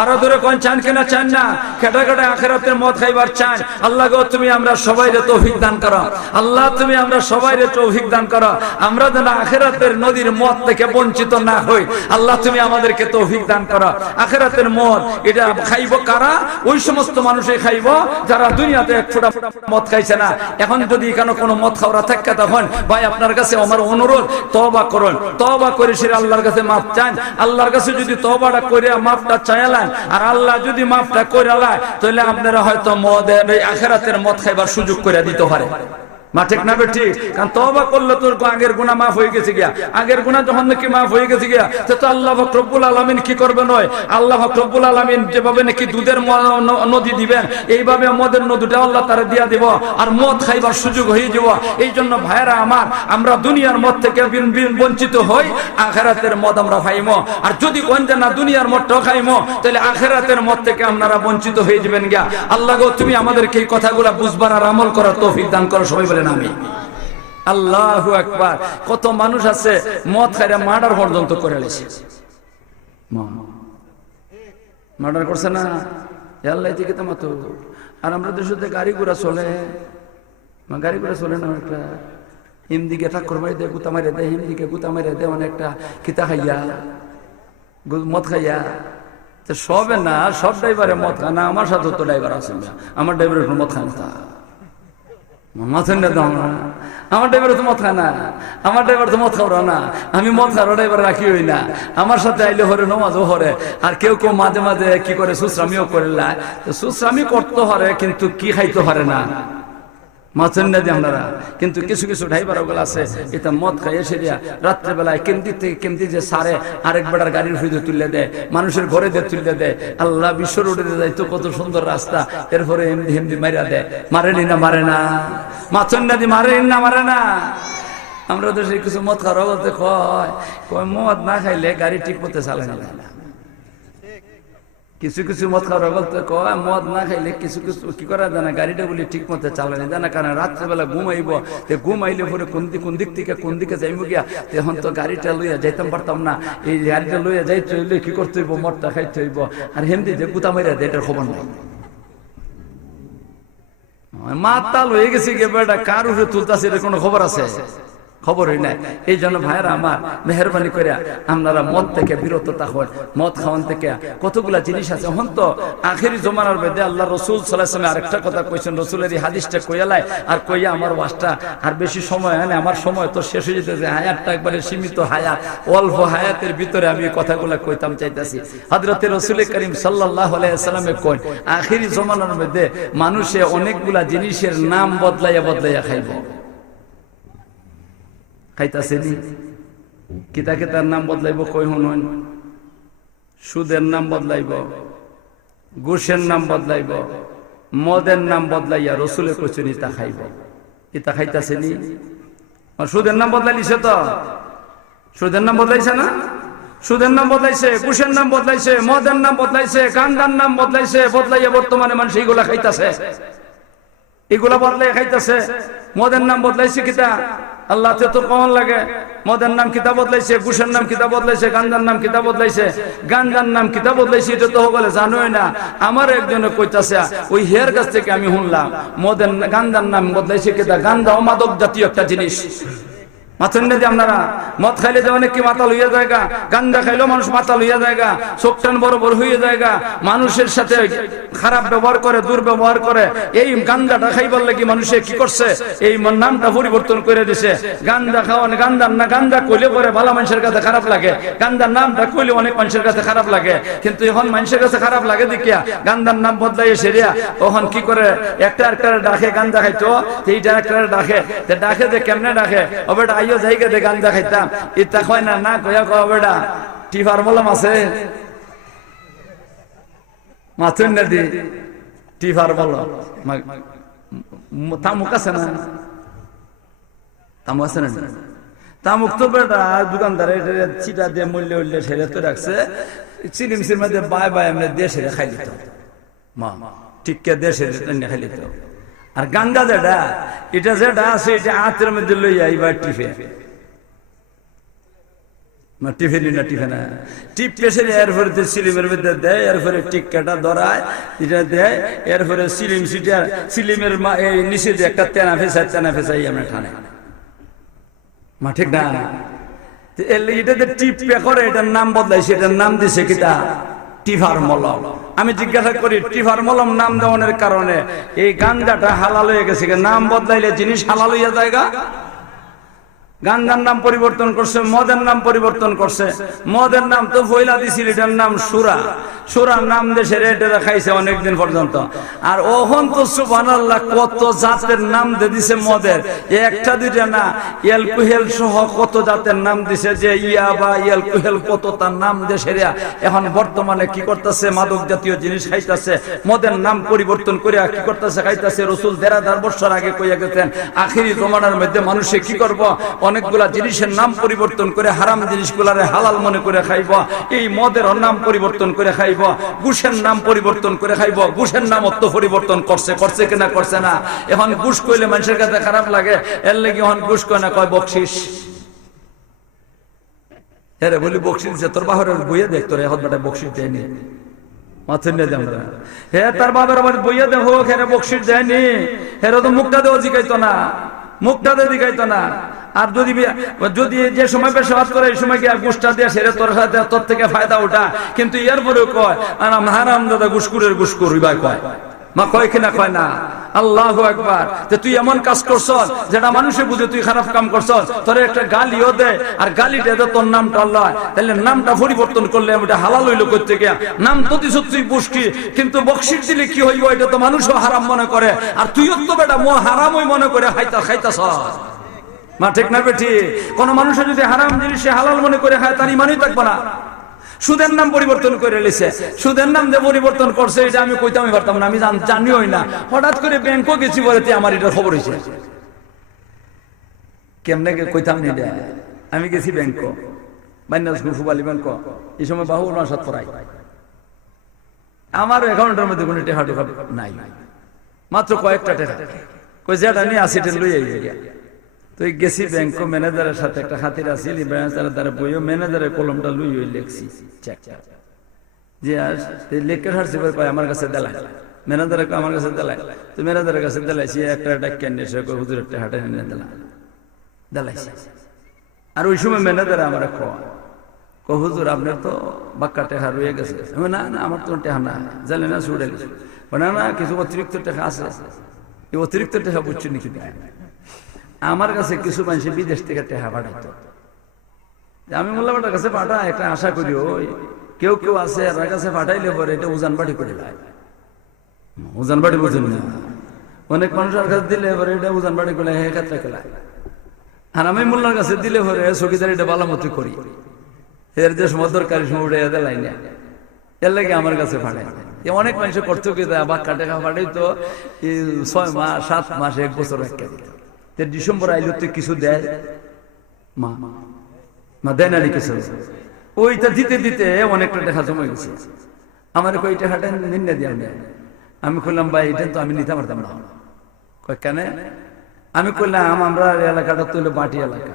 আরো দূরে কোন চান কিনা? চান না? কেটে কেটে আখিরাতের মদ খাইবার চান। আল্লাহ গো, তুমি আমরা সবাই রে তৌফিক দান করো। আল্লাহ, তুমি আমরা সবাই রে তৌফিক দান করো, আমরা যেন আখিরাতের নদীর মদ থেকে বঞ্চিত না হই। আল্লাহ, তুমি আমাদেরকে তৌফিক দান করো। আখিরাতের মদ এটা খাইব কারা? ওই সমস্ত মানুষই খাইব যারা দুনিয়াতে এক ফোঁটা মদ খাইছে না। এখন যদি এখানে কোনো মদ খাওয়া থাকে, তখন ভাই আপনার কাছে আমার অনুরোধ, তওবা করুন। তওবা করে সে আল্লাহর কাছে মাফ চান। আল্লাহর কাছে যদি তওবাটা করে মাফটা চাইলেন, আর আল্লাহ যদি মাফটা করে লায়, তাহলে আপনারা হয়তো মদের আখিরাতের মদ খাইবার সুযোগ করে দিতে পারে। মা ঠিক না বেঠিক? কারণ তওবা করলে তোর আগের গুনাহ মাফ হয়ে গেছে গিয়া। আগের গুনাহ যখন নাকি মাফ হয়ে গেছে গিয়া, তো আল্লাহ পাক রব্বুল আলামিন কি করবে নয়, আল্লাহ পাক রব্বুল আলামিন যেভাবে নাকি দুধের নদী দিবেন, এইভাবে মদের নদীটা আল্লাহ তারে দিয়া দিব, আর মদ খাইবার সুযোগ হয়ে যাব। এই জন্য ভাইরা আমার, আমরা দুনিয়ার মদ থেকে বঞ্চিত হই, আখিরাতের মদ আমরা খাইমো। আর যদি কোন যে না দুনিয়ার মদটাও খাইমো, তাহলে আখিরাতের মদ থেকে আপনারা বঞ্চিত হয়ে যাবেন গিয়া। আল্লাহ গো, তুমি আমাদেরকে এই কথাগুলো বুঝবার আর আমল করার তৌফিক দান করো। সবাই বলেন আমি। আল্লাহু আকবার। কত মানুষ আছে মদ খাইরা মার্ডার পর্যন্ত করে লেছে। মার্ডার করছে না? আল্লাহ থেকে তো। আর আমরা দেশে গাড়ি ঘোড়া চলে, গাড়ি ঘোড়া চলে না, একটা হিমদিকে ঠাকুর মারি দেয়, গুতা মারি দেয়, হিমদিকে গুতা মারি দেয়, অনেকটা কিতা খাইয়া, মদ খাইয়া। সবে না, সব ড্রাইভারে মদ খায় না। আমার সাথে তো ড্রাইভার আছে, আমার ড্রাইভারের মদ খায় না। আমার ড্রাইভার তো মদ খায় না, আমার ড্রাইভার তো মদ খাওয়া না। আমি মদ খাওয়া ড্রাইভার রাখি হই না। আমার সাথে আইলে হরে, নমাজও হরে। আর কেউ কেউ মাঝে মাঝে কি করে, সুশ্রামিও করে। সুশ্রামি করতে হরে, কিন্তু কি খাইতে পারে না। আপনারা কিন্তু কিছু কিছু ড্রাইভার ওগুলো আছে, এটা মদ খাই এসে দিয়া রাত্রেবেলায় কেন্দ্রি থেকে কেন্দ্রি যে সারে আরেক বেড়ার গাড়ির হইতে তুলে দেয়, মানুষের ঘরে দিয়ে তুলে দেয়। আল্লাহ, বিশ্ব রোডে যাই তো কত সুন্দর রাস্তা, এরপরে এমনি এমনি মারা দেয়। মারেনি না? মারে না? মাছন্নাদি মারেনি না? মারে না? আমরা তো সেই কিছু মদ খাওয়া বলতে কয় মদ না খাইলে গাড়ি ঠিক মতো চালানো যায় না। কিছু কিছু মদ খাওয়া বলতে কয় মদ না খাইলে কিছু কিছু কি করা যায় না, গাড়িটা বলি ঠিক মতো চালানো যায় না। কারণ রাত্রেবেলা ঘুমাইব, ঘুমাইলে পরে কোন দিক থেকে কোন দিকে যাইব গিয়া, তখন তো গাড়িটা লইয়া যাইতাম পারতাম না। এই গাড়িটা লইয়া যাইতে হইলে কি করতে হইব, মদটা খাইতে হইব। আর হেমদি যে গুতা মাইরা দেয়, এটার খবর নাই। মাতাল হয়ে গেছে গে বেটা, কার উপরে তুলতাছে এর কোনো খবর আছে? খবরই নাই। এই জন্য ভাইরা আমার, মেহরবানি করে আপনারা মদ থেকে বিরত থাকুন। মদ খাওয়ান থেকে কতগুলা জিনিস আছে। হন তো আখেরি জমানার বেদে আল্লাহ রসুল সাল্লাল্লাহু আলাইহি ওয়াসাল্লাম আরেকটা কথা কইছেন, রসুলের এই হাদিসটা কইয়ালাই আর কইয়া আমার ওয়াজটা আর বেশি সময় হয় না, আমার সময় তো শেষ হয়ে যেতেছে। হায়াতটা একবারে সীমিত হায়াত, অল্প হায়াতের ভিতরে আমি কথাগুলা কইতাম চাইতেছি। হযরতে রাসূল করিম সাল্লাল্লাহু আলাইহি ওয়াসাল্লামে কই, আখেরি জমানার বেদে মানুষে অনেকগুলা জিনিসের নাম বদলাইয়া খাইব। খাইতাছেনি কিতা কিতার নাম বদলাইব কই শুনুন। সুদের নাম বদলাইব, ঘুষের নাম বদলাইব, মদের নাম বদলাইয়া রসুলে কইছেন ইতা খাইব। ইতা খাইতাছেনি? সুদের নাম বদলাইছে তো, সুদের নাম বদলাইছে না? সুদের নাম বদলাইছে, ঘুষের নাম বদলাইছে, মদের নাম বদলাইছে, গান্ডার নাম বদলাইছে। বদলাইয়া বর্তমানে মানুষ এইগুলা খাইতাছে, এগুলা বদলাই খাইতাছে। মদের নাম বদলাইছে কিতা? আল্লাহ তো কেমন লাগে? মদের নাম কিতাব বদলাইছে, ঘুষের নাম কিতাব বদলাইছে, গাঞ্জার নাম কিতাব বদলাইছে, গাঞ্জার নাম কিতাব বদলাইছে, এটা তো বলে জানোই না। আমার একজনে কইতাছে, ওই হের কাছ থেকে আমি শুনলাম মদের গাঞ্জার নাম বদলাইছে কিতা, গাঞ্জাও মাদক জাতীয় একটা জিনিস। মাথুন না যে আপনারা মদ খাইলে যে অনেক কি মাথা লইয়া জায়গা, গাঞ্জা খাইলেও মানুষ মাথা লইয়া জায়গা, চোখ টান বড় বড় হইয়া জায়গা, মানুষের সাথে খারাপ ব্যবহার করে, দুর্ব্যবহার করে। এই গাঞ্জাটা খাইবার লাগি মানুষে কি করছে, এই নামটা পরিবর্তন করে দিছে। গাঞ্জা খাওয়ান, গাঞ্জার না গাঞ্জা কইলে পরে ভালো মানুষের কাছে খারাপ লাগে, গাঞ্জার নামটা কইলে অনেক মানুষের কাছে খারাপ লাগে। কিন্তু এখন মানুষের কাছে খারাপ লাগে দেখিয়া গাঞ্জার নাম বদলাইয়ে সেরিয়া তখন কি করে, একটা ডাকে গাঞ্জা খাইতো, এইটা একটা ডাকে যে কেমনে ডাকে, ও বেটা আইও জায়গা দে গাঞ্জা খাইতাম, ইতা কয় না, না কয়া কয় বেটা টিফার মলম আছে, মাথুন নদী টিফার বলো তামুক আছে না, তামুক আছে না, তামুক তো বেটা দোকানদারে চিটা দিয়ে মূল্য উল্লে সেরে তো রাখছে, চিলিমসির মধ্যে বাই বাই আমরা দেশে খাই দিত, মা টিককে দেশে খাই দিত। আর গাঞ্জা যেটা, এটা যেটা আছে এটা হাতের মধ্যে লইয়া এইবার টিফে, টিফিনি না টিফে না টিপ পেশে, এরপরে সিলিমের মধ্যে দেয়, এরপরে টিক্কাটা ধরায়, এটা দেয়, এরপরে সিলিম সিটার সিলিমের এই নিচে যে একটা তেনা ফেসাই আমরা ঠানে, মা ঠিক না? এটাতে টিপ পে করে, এটার নাম বদলাইছে, এটার নাম দিছে কিতা, টিফার মলম। আমি জিজ্ঞাসা করি টিফার মলম নাম দেওয়ানোর কারণে এই গাঞ্জাটা হালাল হয়ে গেছে, নাম বদলাইলে জিনিস হালাল হইয়া জায়গা। গাঞ্জার নাম পরিবর্তন করছে, মদের নাম পরিবর্তন করছে। মদের নাম তো ফয়লা দিছিল, এটার নাম সুরা, সুরার নাম দেশে রেটে খাইছে অনেকদিন পর্যন্ত। আর ওহন তো সুবহানাল্লাহ কত জাতের নাম দিয়ে দিছে মদের, একটা দুইটা না, এলকুহেল সহ কত জাতের নাম দিছে, যে ইয়াবা এলকুহেল কত তার নাম দেশে। এখন বর্তমানে কি করতেছে, মাদক জাতীয় জিনিস খাইতেছে, মদের নাম পরিবর্তন করে কি করতেছে, খাইতেছে। রসুল ১,৫০০ বছর আগে কইয়া গেছেন আখিরি জমানার মধ্যে মানুষে কি করব, অনেকগুলা জিনিসের নাম পরিবর্তন করে হারাম জিনিসগুলারে হালাল মনে করে খাইব। এই মদের নাম পরিবর্তন করে খাইব, ঘুষের নাম পরিবর্তন করে খাইব। ঘুষের নাম অত পরিবর্তন করছে কিনা, করছে না? এখন ঘুষ কইলে মানুষের কাছে খারাপ লাগে, এর লাগি এখন ঘুষ কয় না, কয় বকশিস। হ্যাঁ বলি বকশিস দিচ্ছে, তোর বাহরের বইয়ে দেখ, তোর এখন বেটা বকশিস দেয়নি, মাথুন না আমরা। হ্যাঁ তার বাবার আমার বইয়ে দেখ, হ্যাঁ বকশিস দেয়নি, হ্যাঁ তো মুখটা দেওয়া জিগাইতো না, মুখটা দিয়ে দিগাইতো না। আর যদি যে সময় পেশাবাদ করে এই সময় কি আর ঘুষটা দিয়ে সেরে তোর সাথে তোর থেকে ফায়দা ওঠা, কিন্তু এরপরেও কয় হারাম দাদা ঘুষকুরের ঘুষকুর ভাই কয়, মা কয় কিনা কয় না? আল্লাহু আকবার। তুই এমন কাজ করছ যেটা মানুষে বুঝে তুই খারাপ কাম করছ, তোর একটা গালিও দে, আর গালিটা দে তোর নামটা আল্লাহ, তাহলে নামটা পরিবর্তন করলে এটা হালাল হইলো করতে গিয়া। নাম তো দিস তুই বুঝকি, কিন্তু বকশিস দিলে কি হইব, এটা তো মানুষও হারাম মনে করে, আর তুইও তো বেটা হারামই মনে করে খাইতাছ, মা ঠিক না বেঠি? কোন মানুষ যদি হারাম জিনিস হালাল মনে করে খায়, তার ইমানই থাকবে না। সুদের নাম পরিবর্তন করে লিছে, সুদের নাম যে পরিবর্তন করছে এটা আমি কইতামই পারতাম না, আমি জানিওই না। হঠাৎ করে ব্যাংকও গেছি বলে আমার এটা খবর হয়েছে, কেমনে কইতাম নি, আমি গেছি ব্যাংক, ফুবালি ব্যাংক, এই সময় বাহুল মাসাত পড়াই, আমার অ্যাকাউন্টের মধ্যে কোনো টেহা টেহা নাই, মাত্র কয়েকটা টেহা, কই যেটা নিয়ে আসি এটা লই আই। তো গেছি ব্যাংক ম্যানেজারের সাথে একটা খাতির আছিল, ম্যানেজারের দ্বারা বইও ম্যানেজারের কলমটা লুই হয়ে লেখছি, যে লেখে হারছি কয় আমার কাছে দেলাই, ম্যানেজারে আমার কাছে দেলাই। তো ম্যানেজারের কাছে দেলাইছি, একটা ক্যান্ডিডেট হুজুর একটা হাটে নিয়ে দেলাইছি। আর ওই সময় ম্যানেজারে আমার হুজুর আপনার তো বাক্কা টেহা রয়ে গেছে। না না আমার তো টেহা না, জানে না ছুটে গেছে, না না কিছু অতিরিক্ত টেহা আছে, এই অতিরিক্ত টেহা বুঝছি নাকি? আমার কাছে কিছু মানুষ বিদেশ থেকে টেহা পাঠাইতো, আমি মোল্লাবাটার কাছে পাঠা একটা আশা করি, ওই কেউ কেউ আছে আমার কাছে পাঠাইলে পরে এটা উজান বাড়ি করে দেয়। উজান বাড়ি বুঝুন না, অনেক মানুষের কাছে দিলে পরে এটা উজান বাড়ি করে ক্ষেত্রে খেলায়। আর আমি মোল্লার কাছে দিলে পরে চকিদার এটা বালামতি করি, এর যে সময় দরকারি সময় উঠে দেয় না, এর লাগে আমার কাছে পাঠায়। অনেক মানুষ করতো কি বাক্কা টেকা পাঠাইতো 6 মাস 7 মাস 1 বছর ডিসেম্বর আইলো তো কিছু দেয়, মা দেয় না কিছু, ওইটা দিতে দিতে অনেকটা টাকা জমে গেছে। আমার ওই টাকাটা নিন্দা দিয়ে আমি খুললাম, ভাই এটা তো আমি নিতে পারতাম না। কেন? আমি কইলাম আমরা এলাকাটা তো হলো বাটি এলাকা,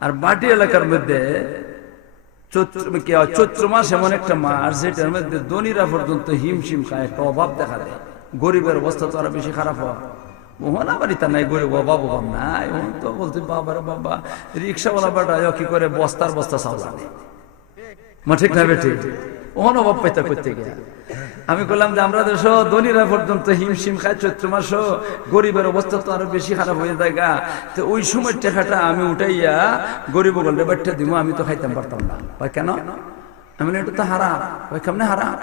আর বাটি এলাকার মধ্যে চৈত্র মাস এমন একটা মাস যেটার মধ্যে ধনীরা পর্যন্ত হিমশিম খায়, একটা অভাব দেখা দেয়। গরিবের অবস্থা তো আরো বেশি খারাপ হয়। ওহনা বাড়িতে নাই গরিব, অভাব অভাব নাই। ওহন তো বলতে বাবার বাবা রিক্সাওয়ালা বেটা কি করে বস্তার বস্তা চাউল আনে, মা ঠিক না বেঠিক? ওহন অভাব পাইতা করতে গিয়া আমি বললাম যে আমরা দেশ ধনীরা পর্যন্ত হিমশিম খায় চৈত্র মাস, গরিবের অবস্থা তো আরো বেশি খারাপ হয়ে যায় গা। তো ওই সময় টাকাটা আমি উঠাইয়া গরিব গল্লে বাচ্চা দিব, আমি তো খাইতাম পারতাম না। ভাই কেন? আমি এটা তো হারাম। ভাই কেমনে হারাম?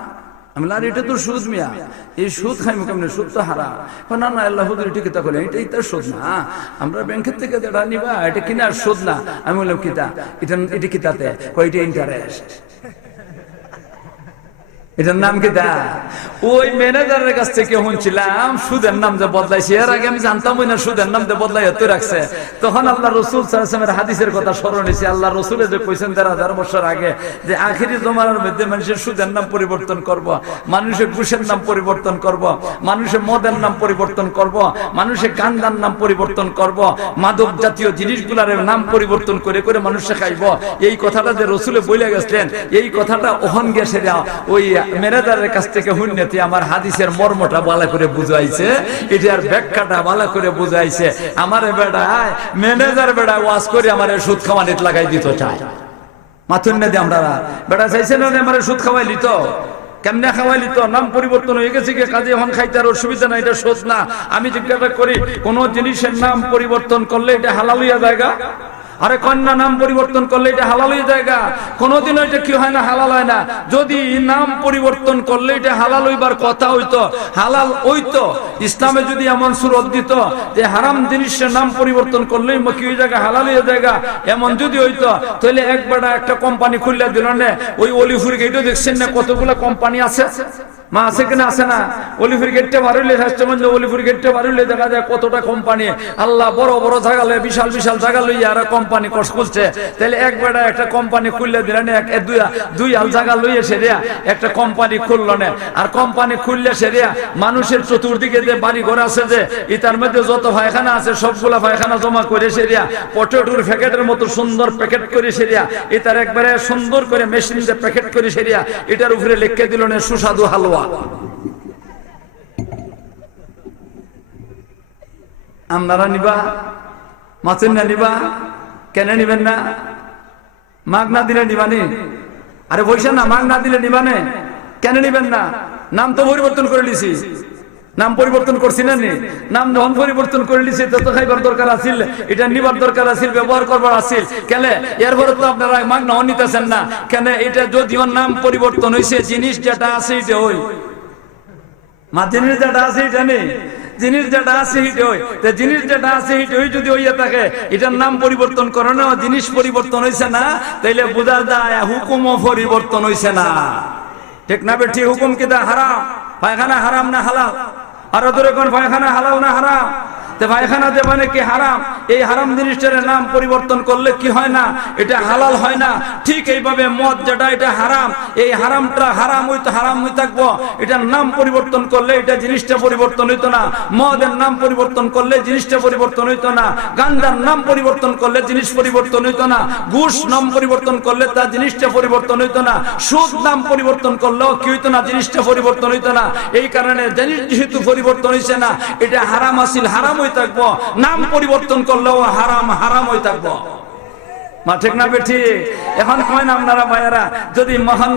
আমি বললাম এটা তো সুদ মিয়া, এই সুদ খাইমু কেমনে? সুদ তো হারাম। না না আল্লাহ হুজুর এটা কিতা করলেন, এটাই তো সুদ না, আমরা ব্যাংকের থেকে যেটা নিবা এটা কিনা সুদ না। আমি বললাম কিতা? এটা কিতাতে? এটা ইন্টারেস্ট। এটার নাম কি? ওই ম্যানেজারের কাছ থেকে শুনছিলাম সুদের নাম যে বদলাইছে। এর আগে আমি জানতাম না সুদের নাম যে বদলাই এত রাখছে। তখন আল্লাহ রসুল সাল্লাল্লাহু আলাইহি ওয়াসাল্লামের হাদিসের কথা স্মরণ হয়েছে। আল্লাহ রসুল যে কইছেন ১৩,০০০ বছর আগে যে আখিরি জমানার মধ্যে মানুষের সুদের নাম পরিবর্তন করব, মানুষের ঘুষের নাম পরিবর্তন করব, মানুষের মদের নাম পরিবর্তন করব, মানুষের গান্ধার নাম পরিবর্তন করব, মাদক জাতীয় জিনিসগুলার নাম পরিবর্তন করে করে মানুষে খাইব। এই কথাটা যে রসুলে বলে গেছেন, এই কথাটা ওহন গেছে ওই ম্যানেজারের কাছ থেকে হুন্নতি আমার হাদিসের মর্মটা ভালো করে বুঝাইছে, এটার ব্যাখ্যাটা ভালো করে বুঝাইছে। আমার বেড়ায় ম্যানেজার বেড়ায় ওয়াজ করে আমার সুদ খাওয়ানিত লাগাই দিত চায় মাথুন না দিয়ে আমরা বেড়া চাইছে না আমার সুদ খাওয়াইলি তো কেমনে খাওয়াইলি তো নাম পরিবর্তন হয়ে গেছে কি কাজে এখন খাইতে আর অসুবিধা না, এটা সুদ না। আমি জিজ্ঞাসা করি কোন জিনিসের নাম পরিবর্তন করলে এটা হালাল হইয়া জায়গা? আরে কন্যা নাম পরিবর্তন করলে এটা হালাল হয়ে যায়? কোনদিন এটা কি হয় না? হালাল হয় না। যদি নাম পরিবর্তন করলে এটা হালাল হইবার কথা হইতো, হালাল হইতো। ইসলামে যদি এমন সুরত দিত যে হারাম জিনিসের নাম পরিবর্তন করলেই কি হয়ে যায়? হালাল হয়ে যায়। এমন যদি হইতো তাহলে একবার একটা কোম্পানি খুললে দিল না। ওই অলিপুর গেটও দেখছেন না কতগুলো কোম্পানি আছে? মা আছে কিনা? আছে না? অলিপুর গেটটা বাড়িলে স্বাস্থ্যমন্ত্রী অলিপুর গেটটা বাড়িলে দেখা যায় কতটা কোম্পানি। আল্লাহ বড় বড় জায়গা লয়ে বিশাল বিশাল জায়গা লইয়া আর কোম্পানি খুলছে। তাহলে একবার একটা কোম্পানি খুললে দিলেন, দুই হাল জায়গা লইয়া সেরিয়া একটা কোম্পানি খুললো না। আর কোম্পানি খুললে সেরিয়া মানুষের চতুর্দিকে যে বাড়ি ঘর আছে যে এটার মধ্যে যত পায়খানা আছে সবগুলা পায়খানা জমা করে সেরিয়া পটেটোর প্যাকেটের মতো সুন্দর প্যাকেট করে সেরিয়া এটার একবারে সুন্দর করে মেশিন দিয়ে প্যাকেট করে সেরিয়া এটার উপরে লিখে দিল না সুস্বাদু হালুয়া। আপনারা নিবা? মাছের না নিবা? কেন নিবেন না? মাগ না দিলে নিবানি? আরে বলছেন না মাগ না দিলে নিবানে? কেন নিবেন না? নাম তো পরিবর্তন করে লিছি, নাম পরিবর্তন করছি না নি? নাম যখন পরিবর্তন করে লিছি তত খাইবার দরকার আছিল, এটা নিবার দরকার আছিল, ব্যবহার করবার আছিল। কেন এরপরে তো আপনারা মাগ না নিতেছেন না কেন? এটা যদিও নাম পরিবর্তন হয়েছে, জিনিস যেটা আছে এটা ওই মা, জিনিস যেটা আছে এটা নেই, জিনিস যেটা আছে হিট হই, জিনিস যেটা আছে হিট হই যদি হইয়া থাকে এটার নাম পরিবর্তন করে না, জিনিস পরিবর্তন হয়েছে না, তাইলে বোঝা যায় হুকুমও পরিবর্তন হয়েছে না। ঠিক না বেঠি? হুকুম কি হারাম? পায়খানা হারাম না হালাল? আরো ধরে কোন পায়খানা হালাল না হারাম? পায়খানা যে মানে কি হারাম, এই হারাম জিনিসটার নাম পরিবর্তন করলে কি হয় না? এটা হালাল হয় না। ঠিক এইভাবে মদ যেটা এটা হারাম, এই হারামটা হারাম হইতো হারাম হয়ে থাকবো, এটার নাম পরিবর্তন করলে এটা জিনিসটা পরিবর্তন হইতো না। মদের নাম পরিবর্তন করলে জিনিসটা পরিবর্তন হইতো না। গাঞ্জার নাম পরিবর্তন করলে জিনিস পরিবর্তন হইতো না। ঘুষ নাম পরিবর্তন করলে তার জিনিসটা পরিবর্তন হইতো না। সুদ নাম পরিবর্তন করলেও কি হইতো না? জিনিসটা পরিবর্তন হইতো না। এই কারণে জিনিস যেহেতু পরিবর্তন হয়েছে না, এটা হারাম আসিল হারাম থাকবো, নাম পরিবর্তন করলেও হারাম হারাম হয়ে থাকবো। মা ঠিক না বেঠি? এখন কয় না আপনারা ভাইয়েরা, যদি মহান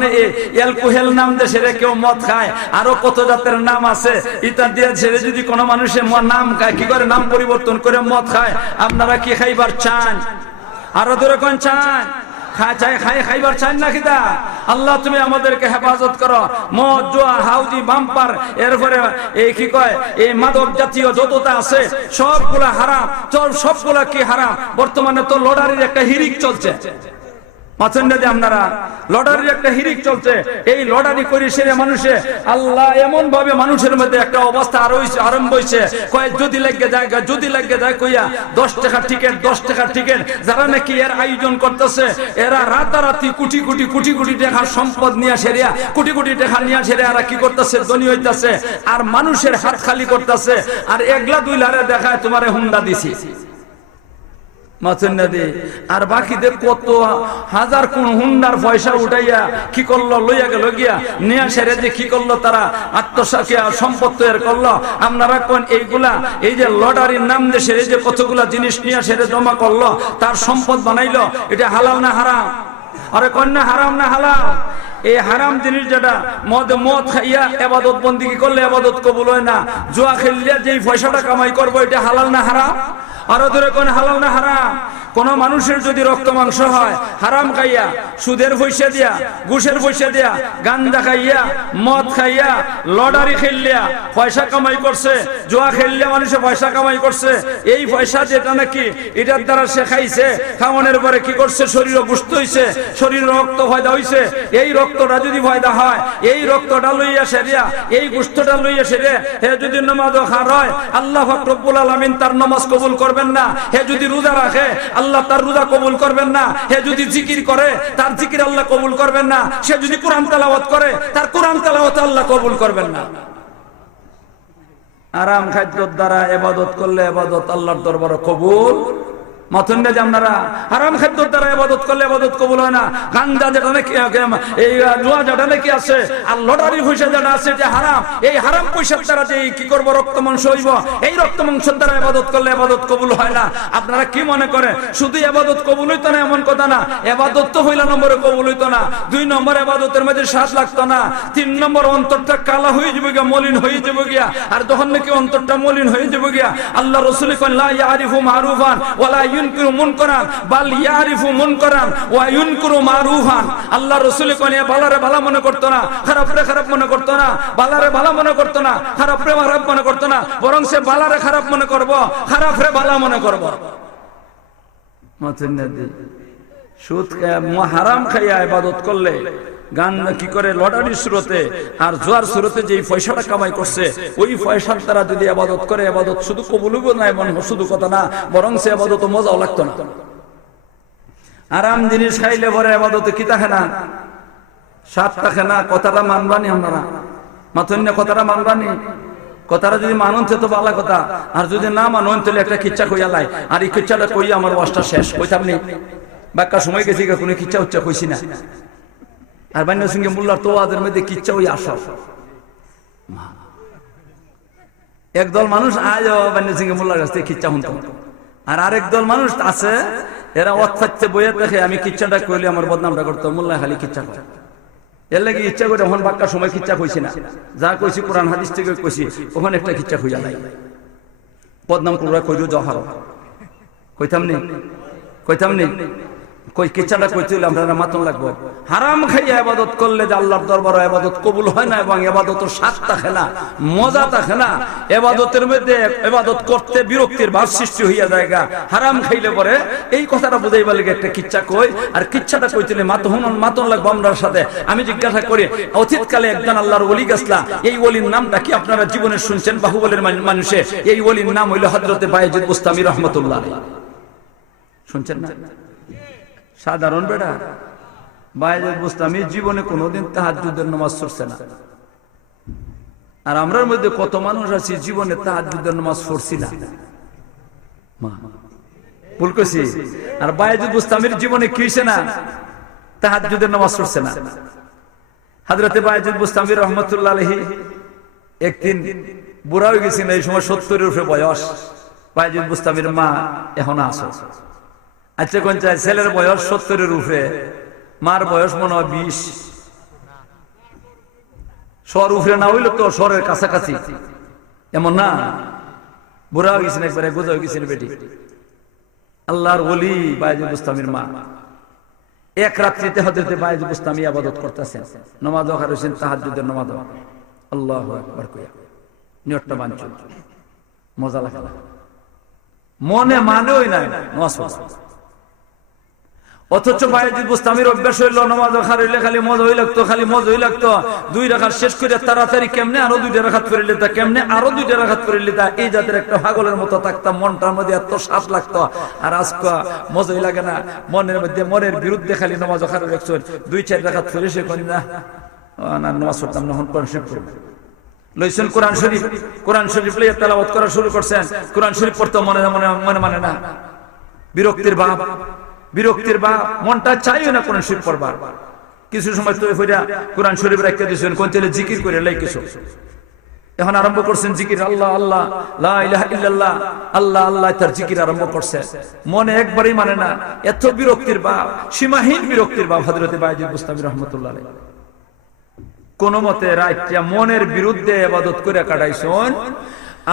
এলকোহেল নাম দিয়ে সেরে কেউ মদ খায়, আরো কত জাতের নাম আছে, ইটা দিয়ে ছেড়ে যদি কোনো মানুষের নাম খায়, কি করে নাম পরিবর্তন করে মদ খায়? আপনারা কি খাইবার চান? আরো ধরে কোন চান? খাইবার চান না কিতা? আল্লাহ তুমি আমাদেরকে হেফাজত করো। মদ, জুয়া, হাউজি, বাম্পার, এরপরে এই কি কয় এই মাদক জাতীয় যতটা আছে সবগুলা হারাম। সবগুলা কি হারাম? বর্তমানে তো লটারির একটা হিরিক চলছে। মাথন্ডাতে আপনারা লটারির একটা হিরিক চলছে, এই লটারি করে সেরে মানুষে আল্লাহ এমন ভাবে মানুষের মধ্যে একটা অবস্থা আরম্ভ হয়েছে, কয় যদি লাগে যায় কইয়া 10 টাকার টিকিট 10 টাকার টিকিট যারা নাকি এর আয়োজন করতেছে, এরা রাতারাতি কোটি কোটি টাকার সম্পদ নিয়ে সেরিয়া কোটি টাকা নিয়ে সেরে এরা কি করতেছে, ধনী হইতেছে, আর মানুষের হাত খালি করতেছে, আর একলা দুই লারে দেখায় তোমারে হুন্ডা দিছি আর বাকিদের কত হাজার কোন হুন্ডার পয়সা উঠাইয়া কি করলো, লইয়া গেল গিয়া নিয়া সেরে যে কি করলো, তারা আত্মসাখিয়া সম্পদ তৈরি করলো। আপনারা কোন এইগুলা এই যে লটারির নাম দিয়ে সেরে যে কতগুলা জিনিস নিয়ে সেরে জমা করলো, তার সম্পদ বানাইলো, এটা হালাল না হারাম? আরে কন্যা হারাম না হালাল? এই হারাম জিনিস যেটা মদ খাইয়া ইবাদত বন্দেগী করলে ইবাদত কবুল হয় না, জুয়া খেললে যেই পয়সাটা কামাই করবো এটা হালাল না হারাম? আরো ধরে কোন হালাল না হারাম? কোন মানুষের যদি রক্ত মাংস হয় হারাম খাইয়া, সুদের পয়সা দিয়া, ঘুষের পয়সা দিয়া, গান্দা খাইয়া, মদ খাইয়া, লটারি খেললিয়া পয়সা কামাই করছে, জুয়া খেললে মানুষে পয়সা কামাই করছে, এই পয়সা যেটা নাকি এটার দ্বারা সে খাইছে, খাওয়ানোর পরে কি করছে, শরীর গুস্ত হইছে, শরীর রক্ত ফয়দা হইছে, এই রক্তটা যদি ফয়দা হয়, এই রক্তটা লইয়া সেরিয়া, এই গুস্তটা লইয়া সেরে হে যদি নামাজ খার হয়, আল্লাহ পাক রব্বুল আলামিন তার নামাজ কবুল করবেন না। হে যদি রোজা রাখে, আল্লাহ তার রোজা কবুল করবেন না। হে যদি জিকির করে, তার জিকির আল্লাহ কবুল করবেন না। সে যদি কোরআন তেলাওয়াত করে, তার কোরআন তেলাওয়াত আল্লাহ কবুল করবেন না। আরাম খাদ্যর দ্বারা ইবাদত করলে ইবাদত আল্লাহর দরবারে কবুল মাথুন্ডা যে আপনারা হারাম খাদ্যর দ্বারা ইবাদত করলে ইবাদত কবুল হয় না। গাঞ্জা যেটা নাকি এই জুয়া যেটা নাকি আছে, আর লটারি পয়সা যেটা আছে এটা হারাম। এই হারাম পয়সার দ্বারা যে কি করব, রক্ত মাংস হইব, এই রক্ত মাংসের দ্বারা ইবাদত করলে ইবাদত কবুল হয় না। আপনারা কি মনে করেন শুধু ইবাদত কবুল হইতো না? এমন কথা না। ইবাদত তো হইলা নম্বরে কবুল হইতো না, 2 নম্বর ইবাদতের মধ্যে স্বাদ লাগতো না, 3 নম্বর অন্তরটা কালা হয়ে যাবে গিয়া, মলিন হয়ে যাবে গিয়া। আর যখন নাকি অন্তরটা মলিন হয়ে যাবে গিয়া, আল্লাহ রাসূল কন লা ইয়ারিফু মারুফান ওয়ালা ইউনকিরু মুনকারান বাল ইয়ারিফু মুনকারান ওয়া ইউনকিরু মারুফান। আল্লাহ রাসূল কন এ ভালোরে ভালো মনে করতো না, খারাপরে খারাপ মনে করতো না, ভালোরে ভালো মনে করতো না, খারাপরে খারাপ মনে করতো না, বরং সে ভালোরে খারাপ মনে করব, খারাপরে ভালো মনে করব। মাথুন্নাদি সুদ হারাম খাইয়া ইবাদত করলে, গান কি করে লটারির সুরতে আর জোয়ার সুরতে যে পয়সাটা কামাই করছে, ওই পয়সার দ্বারা যদি ইবাদত করে, ইবাদত শুধু কবুল হবে না, এমন শুধু কথা না, বরং সে ইবাদত মজাও লাগতো না। আরাম জিনিস খাইলে পরে ইবাদতে কি থাকে না, স্বাদ থাকে না। কথাটা মানবানি আপনারা? মাথুন্না কথাটা মানবানি? কথাটা যদি মানুন তো ভালো কথা, আর যদি না মানুন তাহলে একটা কিচ্ছা কইয়া লাই, আর এই কিচ্ছাটা কইয়া আমার ওয়াজটা শেষ। কইতাম নি বাক্কা সময় গেছি, কোনো কিচ্ছা উচ্চা কইছি না। আর বান্না সিংহে মোল্লার তোয়াদের মধ্যে কিচ্ছা ওই আসা। একদল মানুষ আজ বান্না সিংহে মোল্লার কাছ থেকে কিচ্ছা শুনতাম, আর আরেক দল মানুষ আছে এরা অথাচ্ছে বইয়ে দেখে আমি কিচ্ছাটা কইলে আমার বদনামটা করতো, মোল্লা খালি কিচ্ছা করে। এর লাগে ইচ্ছা করে এখন বাক্কার সময় কিচ্ছা কইছি না, যা কইছি কোরআন হাদিস থেকে কইছি, ওখানে একটা কিচ্ছা খুঁজা নাই। বদনাম করবা কইরো জহার কইতাম নি কই কিচ্ছাটা কইতে হইলে আমরা মাতন লাগবো। হারাম খাইয়া ইবাদত করলে যে আল্লাহর দরবারে ইবাদত কবুল হয় না, এবং ইবাদতের স্বাদ থাকে না, মজা থাকে না। ইবাদতের মধ্যে ইবাদত করতে বিরক্তির ভাব সৃষ্টি হইয়া জায়গা হারাম খাইলে পরে। এই কথাটা বুঝাইবার লাগে একটা কিচ্ছা কই, আর কিচ্ছাটা কইতে মাতন লাগবো আমরার সাথে। আমি জিজ্ঞাসা করি, অতীতকালে একজন আল্লাহর ওলি গেছলা, এই ওলির নামটা কি আপনারা জীবনে শুনছেন? বাহুবলের মানুষে এই ওলির নাম হইল হযরতে বায়েজিদ বুস্তামি রাহমাতুল্লাহ আলাইহি। শুনছেন না? সাধারণ বেটা বায়েজিদ বুস্তামি জীবনে কোনোদিন তাহাজ্জুদের নামাজ পড়ছে না। আর আমরার মধ্যে কত মানুষ আছি জীবনে তাহাজ্জুদের নামাজ পড়ছি না। ভুল কইছি? আর বায়েজিদ বুস্তামির জীবনে কি হইছে না? তাহাজ্জুদের নামাজ পড়ছে না। হযরতে বায়েজিদ বুস্তামি রাহমাতুল্লাহ আলাইহি একদিন বুড়া হয়ে গেছেন, এই সময় 70-এর উপরে বয়স। বায়েজিদ বুস্তামির মা এখন আছে। আচ্ছা কোন চাই ছেলের বয়স 70-এর উপরে, মার বয়স মনে হয় 20। সর উপরে না হইলো তো সরের কাছাকাছি, এমন না? বুড়া হয়ে গেছেন, একবারে গোজা হয়ে গেছেন বেটি। আল্লাহর ওলি বায়েজিদ বুস্তামির মা এক রাত্রিতে হযরতে বায়েজিদ বুস্তামি ইবাদত করতেছেন, নামাজ পড়ছেন, তাহাজ্জুদের নামাজ। আল্লাহু আকবার কইয়া নিয়তটা বানছো, মজা লাগে, মনে মানেই না নামাজ পড়া। অথচ বায়েজিদ বুস্তামির অভ্যাস হইল নামাজ হইলে খালি মজাই লাগতো, খালি মজাই লাগতো। 2 রাকাত শেষ করে তাড়াতাড়ি কেমনে আরো 2 রাকাত করে লিতা, কেমনে আরো 2 রাকাত করে লিতা। এই জাতের একটা পাগলের মতো থাকতাম, মনটার মধ্যে এত স্বাদ লাগতো। আর আজকে মজাই লাগে না, মনের মধ্যে মনের বিরুদ্ধে খালি নামাজ খারাপ রাখছো। 2-4 রাকাত করে সে কই না নামাজ পড়তাম না, কোরআন শরীফ পড়ব লইছেন। কোরআন শরীফ, কোরআন শরীফ লইয়া তেলাওয়াত করা শুরু করছেন। কোরআন শরীফ পড়তে মনে মানে না, বিরক্তির ভাব, বিরক্তির ভাব, মনটা চাইও না কোরআন শরীফ পড়বার। কিছু সময় তো ফিরা কোরআন শরীফ রেখে দিয়েছেন, কোন চলে জিকির করে লাই কিছু। এখন আরম্ভ করছেন জিকির, আল্লাহ আল্লাহ লা ইলাহা ইল্লাল্লাহ, আল্লাহ আল্লাহ, তার জিকির আরম্ভ করছে। মনে একবারই মানে না, এত বিরক্তির ভাব, সীমাহীন বিরক্তির ভাব। হযরত বায়েজিদ বুস্তামি রাহমাতুল্লাহ আলাইহি কোন মতে রাইতিয়া মনের বিরুদ্ধে ইবাদত করে কাটাইছেন।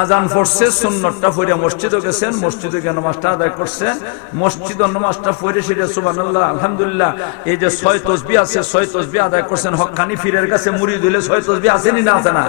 আজান পড়ছে, সুন্নতটা পড়ে মসজিদে গেছেন, মসজিদে গিয়ে নামাজটা আদায় করছেন। মসজিদ নামাজটা পড়ে সেটা সুবহানাল্লাহ আলহামদুলিল্লাহ এই যে 6 তাসবিহ আছে, 6 তাসবিহ আদায় করছেন। হক্কানি পীরের কাছে মুরিদ হইলে 6 তাসবিহ আসেনি না, আছে না?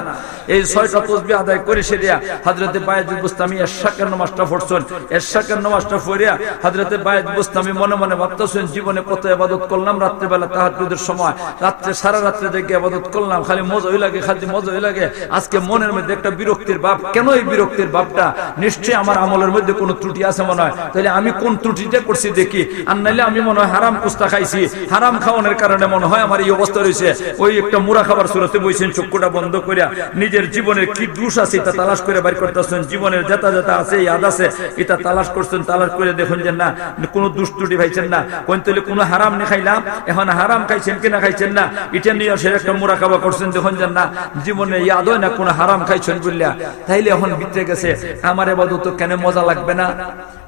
এই 6টা তাসবিহ আদায় করে সেটা হযরত বায়েজিদ বুস্তামি এশাকের নামাজটা পড়ছেন। এশাকের নামাজটা পড়ে হযরত বায়েজিদ বুস্তামি মনে মনে ভাবতেছেন, জীবনে কত ইবাদত করলাম, রাত্রে বেলা তাহাজ্জুদের সময় রাত্রে সারা রাত্রে জেগে ইবাদত করলাম, খালি মজাই লাগে, খালি মজাই লাগে। আজকে মনের মধ্যে একটা বিরক্তির ভাব। কেন এই বিরক্তির ভাবটা? নিশ্চয়ই আমার আমলের মধ্যে কোনো ত্রুটি আছে মনে হয়। তাহলে আমি কোন ত্রুটিটা করছি দেখি, আর নাইলে আমি মনে হয় হারাম কুস্তা খাইছি, হারাম খাওয়ানোর কারণে মনে হয় আমার এই অবস্থা রয়েছে। ওই একটা মুড়া খাবার সুরতে বইছেন, চক্ষুটা বন্ধ করিয়া নিজের জীবনের কি দোষ আছে এটা তালাশ করে বাইর করতেছেন। জীবনের যেটা যেটা আছে, ইয়াদ আছে, এটা তালাশ করছেন। তালাশ করে দেখুন যে না কোনো দোষ ত্রুটি পাইছেন না। কোন তাহলে কোনো হারাম নি খাইলাম, এখন হারাম খাইছেন কিনা খাইছেন না, এটা নিয়ে সে একটা মুড়া খাবার করছেন। দেখুন যে না জীবনে ইয়াদ হয় না কোনো হারাম খাইছেন বললা। তাইলে এখন ভিতরে গেছে আমার ইবাদত কেন মজা লাগবে না?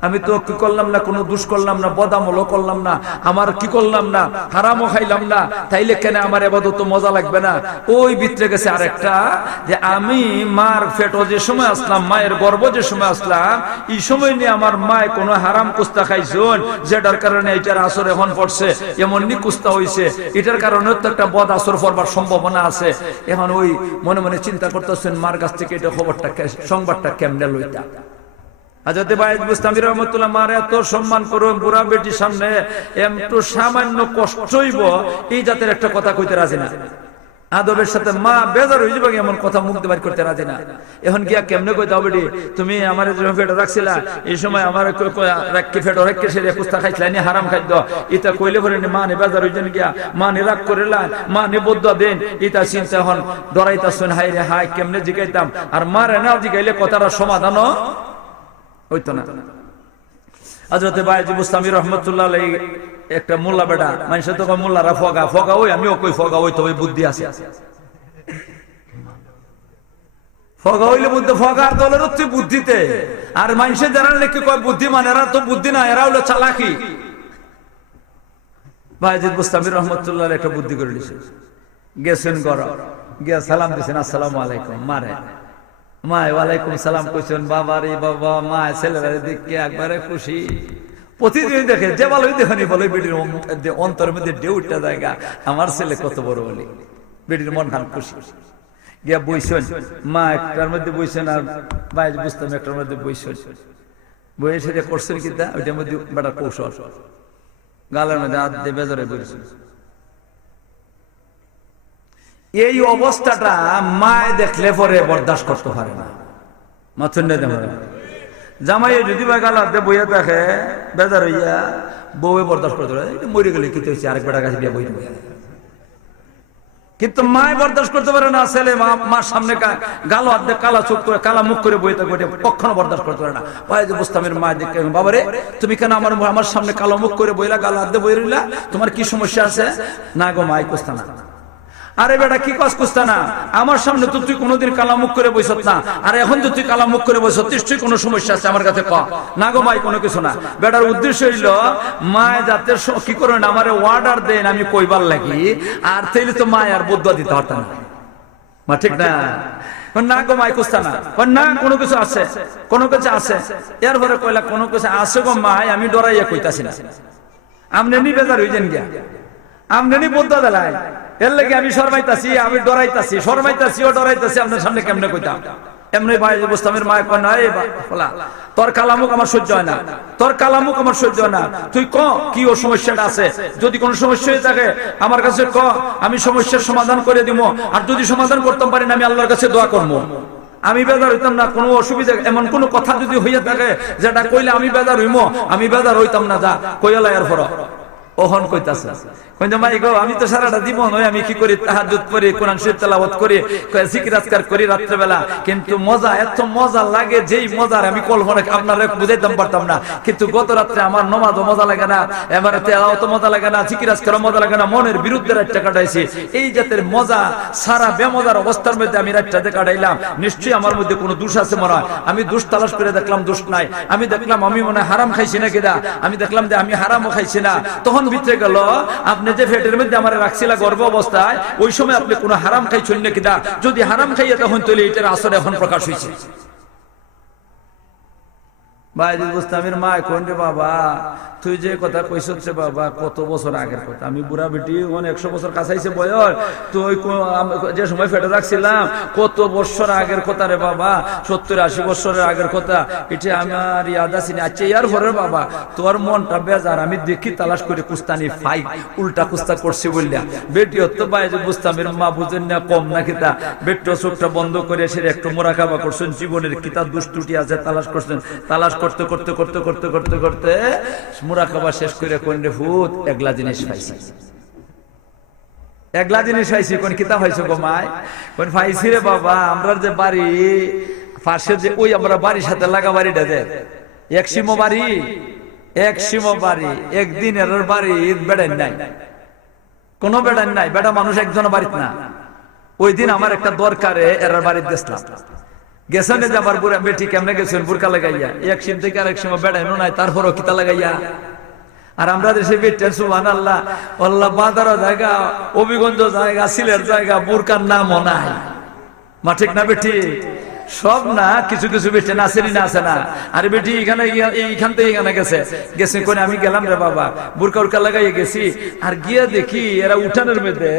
আমি তো কি করলাম না, কোনো দোষ করলাম না, বদামলও করলাম না, আমার কি করলাম না, হারামও খাইলাম না, তাইলে কেন আমার ইবাদত মজা লাগবে না? ওই ভিতরে গেছে আরেকটা, যে আমি মার পেটে যে সময় আসলাম, মায়ের গর্ভ যে সময় আসলাম, এই সময় নিয়ে আমার মায় কোনো হারাম কুস্তা খাইছেন, যেটার কারণে এটার আসর এখন পড়ছে, এমনই কুস্তা হইছে, এটার কারণে তো একটা বদ আসর পড়বার সম্ভাবনা আছে। এখন ওই মনে মনে চিন্তা করতেছেন মার কাছ থেকে এটা খবরটা, সংবাদটা কেমনে লইতা। হযরত বায়েজিদ বুস্তামি রাহমাতুল্লাহ মার এত সম্মান করো, বুড়া বেটির সামনে একটু সামান্য কষ্ট হইব, এই জাতের একটা কথা কইতে রাজি না। আদবের সাথে মা বেজার হয়ে যাবে এমন কথা মুখ দিয়ে বাইর করতে রাজি না। এখন গিয়া কেমনে কইতে হবে, তুমি আমার ফেটো রাখছিলা, এই সময় আমার রাখকে ফেটো রাখকে সে কুস্তা খাইছিলা, নি হারাম খাদ্য, এটা কইলে পরে মা নে বেজার হয়ে যান গিয়া, মা নে রাগ করিলা, মা নে বদুয়া দেন, এটা চিন্তা এখন ডরাইতাছেন। হাই রে হাই কেমনে জিগাইতাম, আর মারে না জিগাইলে কথাটা সমাধানও হইতো না। হযরত বায়েজিদ বুস্তামি রাহমাতুল্লাহ আলাইহি একটা মোল্লা বেটা, মানুষে তো মোল্লারা ফগা ফগা, ওই আমিও কই ফগা, ওই তো ওই বুদ্ধি আছে। ফগা হইলে বুদ্ধি, ফগার দলের হচ্ছে বুদ্ধিতে। আর মানুষে যারা লেখে কয় বুদ্ধিমান, এরা তো বুদ্ধি না, এরা হলো চালাকি। বায়েজিদ বুস্তামি রাহমাতুল্লাহ আলাইহি একটা বুদ্ধি করে দিয়েছে। গেছেন ঘর, গিয়া সালাম দিয়েছেন, আসসালামু আলাইকুম। মারে মা ওয়ালাইকুম সালাম কইছেন। বাবা রে বাবা, মা ছেলেরা দেখে একবারে খুশি। প্রতিদিন দেখে যে ভালোই দেখেনি বলে বেটির অন্তরের মধ্যে ঢেউটা জায়গা, আমার ছেলে কত বড় বলি, বেটির মন খান খুশি। গিয়া বইছেন, মা একটার মধ্যে বইছেন আর বায়েজিদ বুস্তামি একটার মধ্যে বইছেন। বইয়ে সেটা করছেন কিনা, ওইটার মধ্যে বেটা কৌশল, গালের মধ্যে হাত দিয়ে বেজারে বইছেন। এই অবস্থাটা মায় দেখলে পরে বরদাস্ত করতে পারে না। জামাই যদি বা গালাতে বইয়া দেখে বেজার হইয়া, বউয়ে বরদাস্ত করতে পারে, মরে গেলে কি হয়েছে, আরেক বেটার কাছে বিয়া বই। কিন্তু মায় বরদাস্ত করতে পারে না। ছেলে মার সামনে গালো হাত দিয়ে কালা চোখ করে কালা মুখ করে বইতে বইতে কখনো বরদাস্ত করতে পারে না। বায়েজিদ বুস্তামির মা দেখে, বাবারে তুমি কেন আমার সামনে কালো মুখ করে বইলা, গালো হাত দিয়ে বই রইলা, তোমার কি সমস্যা আছে? না গো মাই কুস্তা না। আরে বেটা কি কস কুস্তা না, আমার সামনে তো তুই কোনোদিন কালামুখ করে বসত না, আর এখন তো তুই কালামুখ করে বসত, নিশ্চয়ই কোনো সমস্যা আছে আমার কাছে ক। না গো মাই কোনো কিছু না। বেটার উদ্দেশ্য হইল মায় যাতে কি করেন আমার অর্ডার দেন আমি কইবার লাগি, আর তাইলে তো মায় আর বদুয়া দিতে পারতাম না। মা ঠিক না? না গো মাই কুস্তা না, না কোনো কিছু আছে, কোনো কিছু আছে। এরপরে কইলা কোনো কিছু আছে গো মাই, আমি ডরাইয়া কইতাছি না, আমনে নি বেজার হইছেন গিয়া, আমনে নি বদুয়া দিলাই, এর লাগে আমি শরমাইতাছি, আমি ডরাইতাছি, শরমাইতাছি ও ডরাইতাছি, আপনার সামনে কেমনে কইতাম। এমনি ভাই বুস্তামের মায় কয় না, এই বলা তোর কালামুক আমার সহ্য হয় না, তোর কালামুক আমার সহ্য হয় না, তুই ক কি ও সমস্যাটা আছে, যদি কোনো সমস্যা হয়ে থাকে আমার কাছে ক, আমি সমস্যার সমাধান করে দিব, আর যদি সমাধান করতে পারি না আমি আল্লাহর কাছে দোয়া করবো। আমি বেজার হইতাম না, কোনো অসুবিধা এমন কোনো কথা যদি হইয়া থাকে যেটা কইলে আমি বেজার হইমো, আমি বেজার হইতাম না, যা কইলা এর পর ওহন কইতাছে মাই গো আমি তো সারাটা জীবন ওই আমি কি করি তাহাজ্জুদ পড়ি, কোরআন শরীফ তেলাওয়াত করি, জিকির আজকার করি রাত্রে বেলা, কিন্তু মজা এত মজা লাগে যেই মজার আমি কল্পনা আপনারা বুঝাইতাম পারতাম না। কিন্তু গত রাত্রে আমার নামাজও মজা লাগে না, এবারে তেলাওয়াতও মজা লাগে না, জিকির আজকারও মজা লাগে না, মনের বিরুদ্ধে রাতটা কাটাইছি। এই জাতের মজা সারা বেমজার অবস্থার মধ্যে আমি রাতটাতে কাটাইলাম। নিশ্চয়ই আমার মধ্যে কোনো দোষ আছে মনে হয়, আমি দোষ তালাশ করে দেখলাম দোষ নাই, আমি দেখলাম আমি মনে হারাম খাইছি না কিনা, আমি দেখলাম যে আমি হারামও খাইছি না। তখন ভিতরে গেল আপনি যে পেটের মধ্যে আমার রাখছিলা গর্ভ অবস্থায়, ওই সময় আপনি কোনো হারাম খাইছেন না কিনা, যদি হারাম খাইয়া তখন তৈরি এটার আসরে এখন প্রকাশ হয়েছে। বাইরে বুস্তামের মা কোন রে বাবা তুই যে কথা কইছ রে বাবা কত বছর আগের কথা, আমি বুড়া বেটি 100 বছর কাছাইছে বয়স, তুই যে সময় ফেটে রাখছিলাম কত বছর আগের কথা রে বাবা, 70-80 বছরের আগের কথা, এটা আমার ইয়াদ আছে না। আচ্ছা ইয়ার পরে বাবা তোর মনটা বেজার, আমি দেখি তালাশ করে কুস্তানি ফাই উল্টা কুস্তা করছি বললা বেটি তো বাইরে বুস্তামের মা বুঝেন না কম না কিতা, বেটিও চোখটা বন্ধ করে সে একটু মোরাকাবা করছেন, জীবনের কিতা দুষ্টুটি আছে তালাশ করছেন, তালাশ করতে করতে করতে করতে করতে করতে মুরাকাবা শেষ করে কোন রে ভূত একলা জিনিস পাইছি, একলা জিনিস পাইছি। কোন কিতাব পাইছো গো মাই, কোন পাইছি রে বাবা আমরা যে বাড়ি পাশে যে ওই আমরা বাড়ির সাথে লাগা বাড়িটা দে এক সীমো বাড়ি, এক সীমো বাড়ি, একদিন এর বাড়ি বেড়ান নাই, কোনো বেড়ান নাই, বেড়া মানুষ একজন বাড়িতে না। ওই দিন আমার একটা দরকারে এর বাড়িতে গেছিলাম, গেছেন যে আমার বুড়া বেটি কেমনে গেছেন বুরকা লাগাইয়া, এক সিম থেকে আরেক সময় বেড়াইনো নাই, তারপরও কিতা লাগাইয়া। আর আমরা দেশে বেটে সুবহানাল্লাহ আল্লাহ বাজার জায়গা, অভিগঞ্জ জায়গা, সিলের জায়গা, বুরকার নামও নাই, মা ঠিক না বেটি? সব না, কিছু কিছু বেটে নাচেনি না আছে না। আর বেটি এখানে এইখান থেকে এখানে গেছে গেছে কোন আমি গেলাম রে বাবা বুরকা উরকা লাগাইয়ে গেছি, আর গিয়ে দেখি এরা উঠানের মধ্যে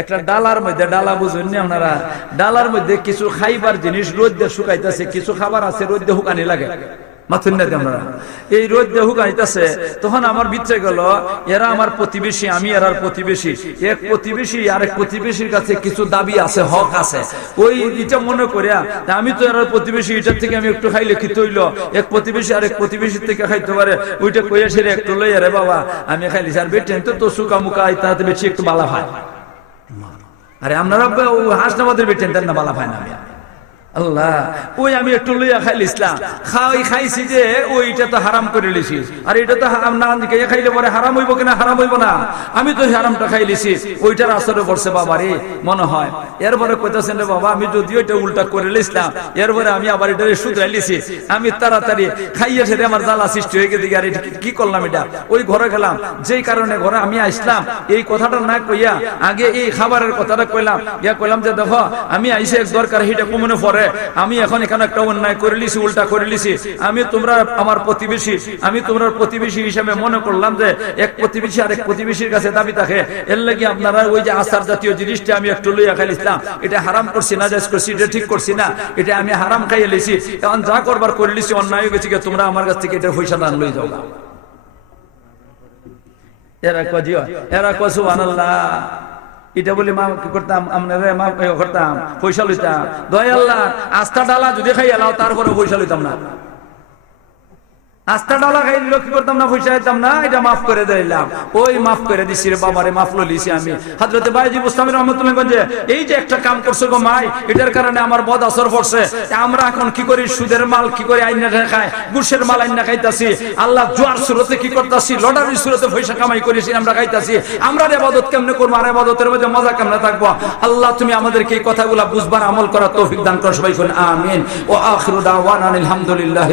একটা ডালার মধ্যে, ডালা বুঝুন না আপনারা, ডালার মধ্যে কিছু খাইবার জিনিস রোদ্দে শুকাইতেছে, কিছু খাবার আছে রোদ্দে হুকানি লাগে, মাথুন না আমরা এই রোদ্দে হুকাইতেছে। তখন আমার ভিতরে গেল এরা আমার প্রতিবেশী, আমি এরার প্রতিবেশী, এক প্রতিবেশী আরেক প্রতিবেশীর কাছে কিছু দাবি আছে, হক আছে, ওই এটা মনে করিয়া আমি তো এরার প্রতিবেশী, এটার থেকে আমি একটু খাইলে কি তৈল, এক প্রতিবেশী আরেক প্রতিবেশীর থেকে খাইতে পারে, ওইটা কইয়া সেরে একটু লইয়া রে বাবা আমি খাইলি আর বেটেন তো সুকা মুখা তাতে বেশি একটু বালা ভাই। আরে আপনারা হাসনাবাদের বেটেন তার না বালা ভাই না, আল্লাহ ওই আমি একটু লইয়া খাইলিছিলাম, খাইছি যে ওইটা তো হারাম করে লিছি, আর এটা তো হারাম না, খাইলে পরে হারাম হইব কিনা, হারাম হইব না, আমি তো হারামটা খাইলিছি, ওইটার আসরে পড়ছে বাবা রে মনে হয়। এরপরে কইতাছেন রে বাবা আমি যদি ওইটা উল্টা করে লিছিলাম, এরপরে আমি আবার এটা শুধরাই লিছি, আমি তাড়াতাড়ি খাইয়ে সেরে আমার জ্বালা সৃষ্টি হয়ে গেছে, আর এটা কি করলাম, এটা ওই ঘরে গেলাম, যেই কারণে ঘরে আমি আসলাম এই কথাটা না কইয়া আগে এই খাবারের কথাটা কইলাম, ইয়া কইলাম যে দেখো আমি আইসে এক দরকার হিটা কমনে পরে, আমি এখন এখানে একটা অন্যায় করে লিছি, উল্টা করে লিছি, আমি তোমরা আমার প্রতিবেশী, আমি তোমরা প্রতিবেশী হিসেবে মনে করলাম যে এক প্রতিবেশী আরেক প্রতিবেশীর কাছে দাবি থাকে, এর লাগি আপনারা ওই যে আচার জাতীয় জিনিসটা আমি একটু লইয়া খাইলিছিলাম, এটা হারাম করছি না জায়েজ করছি, এটা ঠিক করছি না, এটা আমি হারাম খাইয়ে লিছি, এখন যা করবার করে লিছি অন্যায় হয়ে গেছি, তোমরা আমার কাছ থেকে এটা পয়সা দান লই যাও। এরা কজিও এরা কো সুবহানাল্লাহ, এটা বলে মা কি করতাম, আমরা মা করতাম পয়সা লইতাম, দয় আল্লাহ আস্থা ডালা যদি খাই এলাও তারপরে পয়সা লইতাম না, আস্থা ডালা খাই দিল কি করতাম না, পয়সা দিতাম না, এটা মাফ করে দিলাম, ওই মাফ করে দিছি রে বাবারে, মাফ লইছি আমি। হযরতে বাইজি বুস্তামি রাহমাতুল্লাহ গঞ্জে এই যে একটা কাম করছো গো মাই, এটার কারণে আমার বদ আসর পড়ছে, আমরা এখন কি করি, সুদের মাল কি করে আইনা খাই, গুশের মাল আইনা খাইতাছি, আল্লাহ জোয়ার সুরতে কি করতাছি, লটারির সুরতে পয়সা কামাই করেছি আমরা খাইতাছি, আমরা ইবাদত কেমনে করব, আর ইবাদতের মধ্যে মজা কেমনে থাকবো। আল্লাহ তুমি আমাদেরকে এই কথাগুলো বুঝবার আমল করার তৌফিক দান করো, সবাই বলেন আমিন। ওয়া আখিরু দাওয়ানা আলহামদুলিল্লাহ।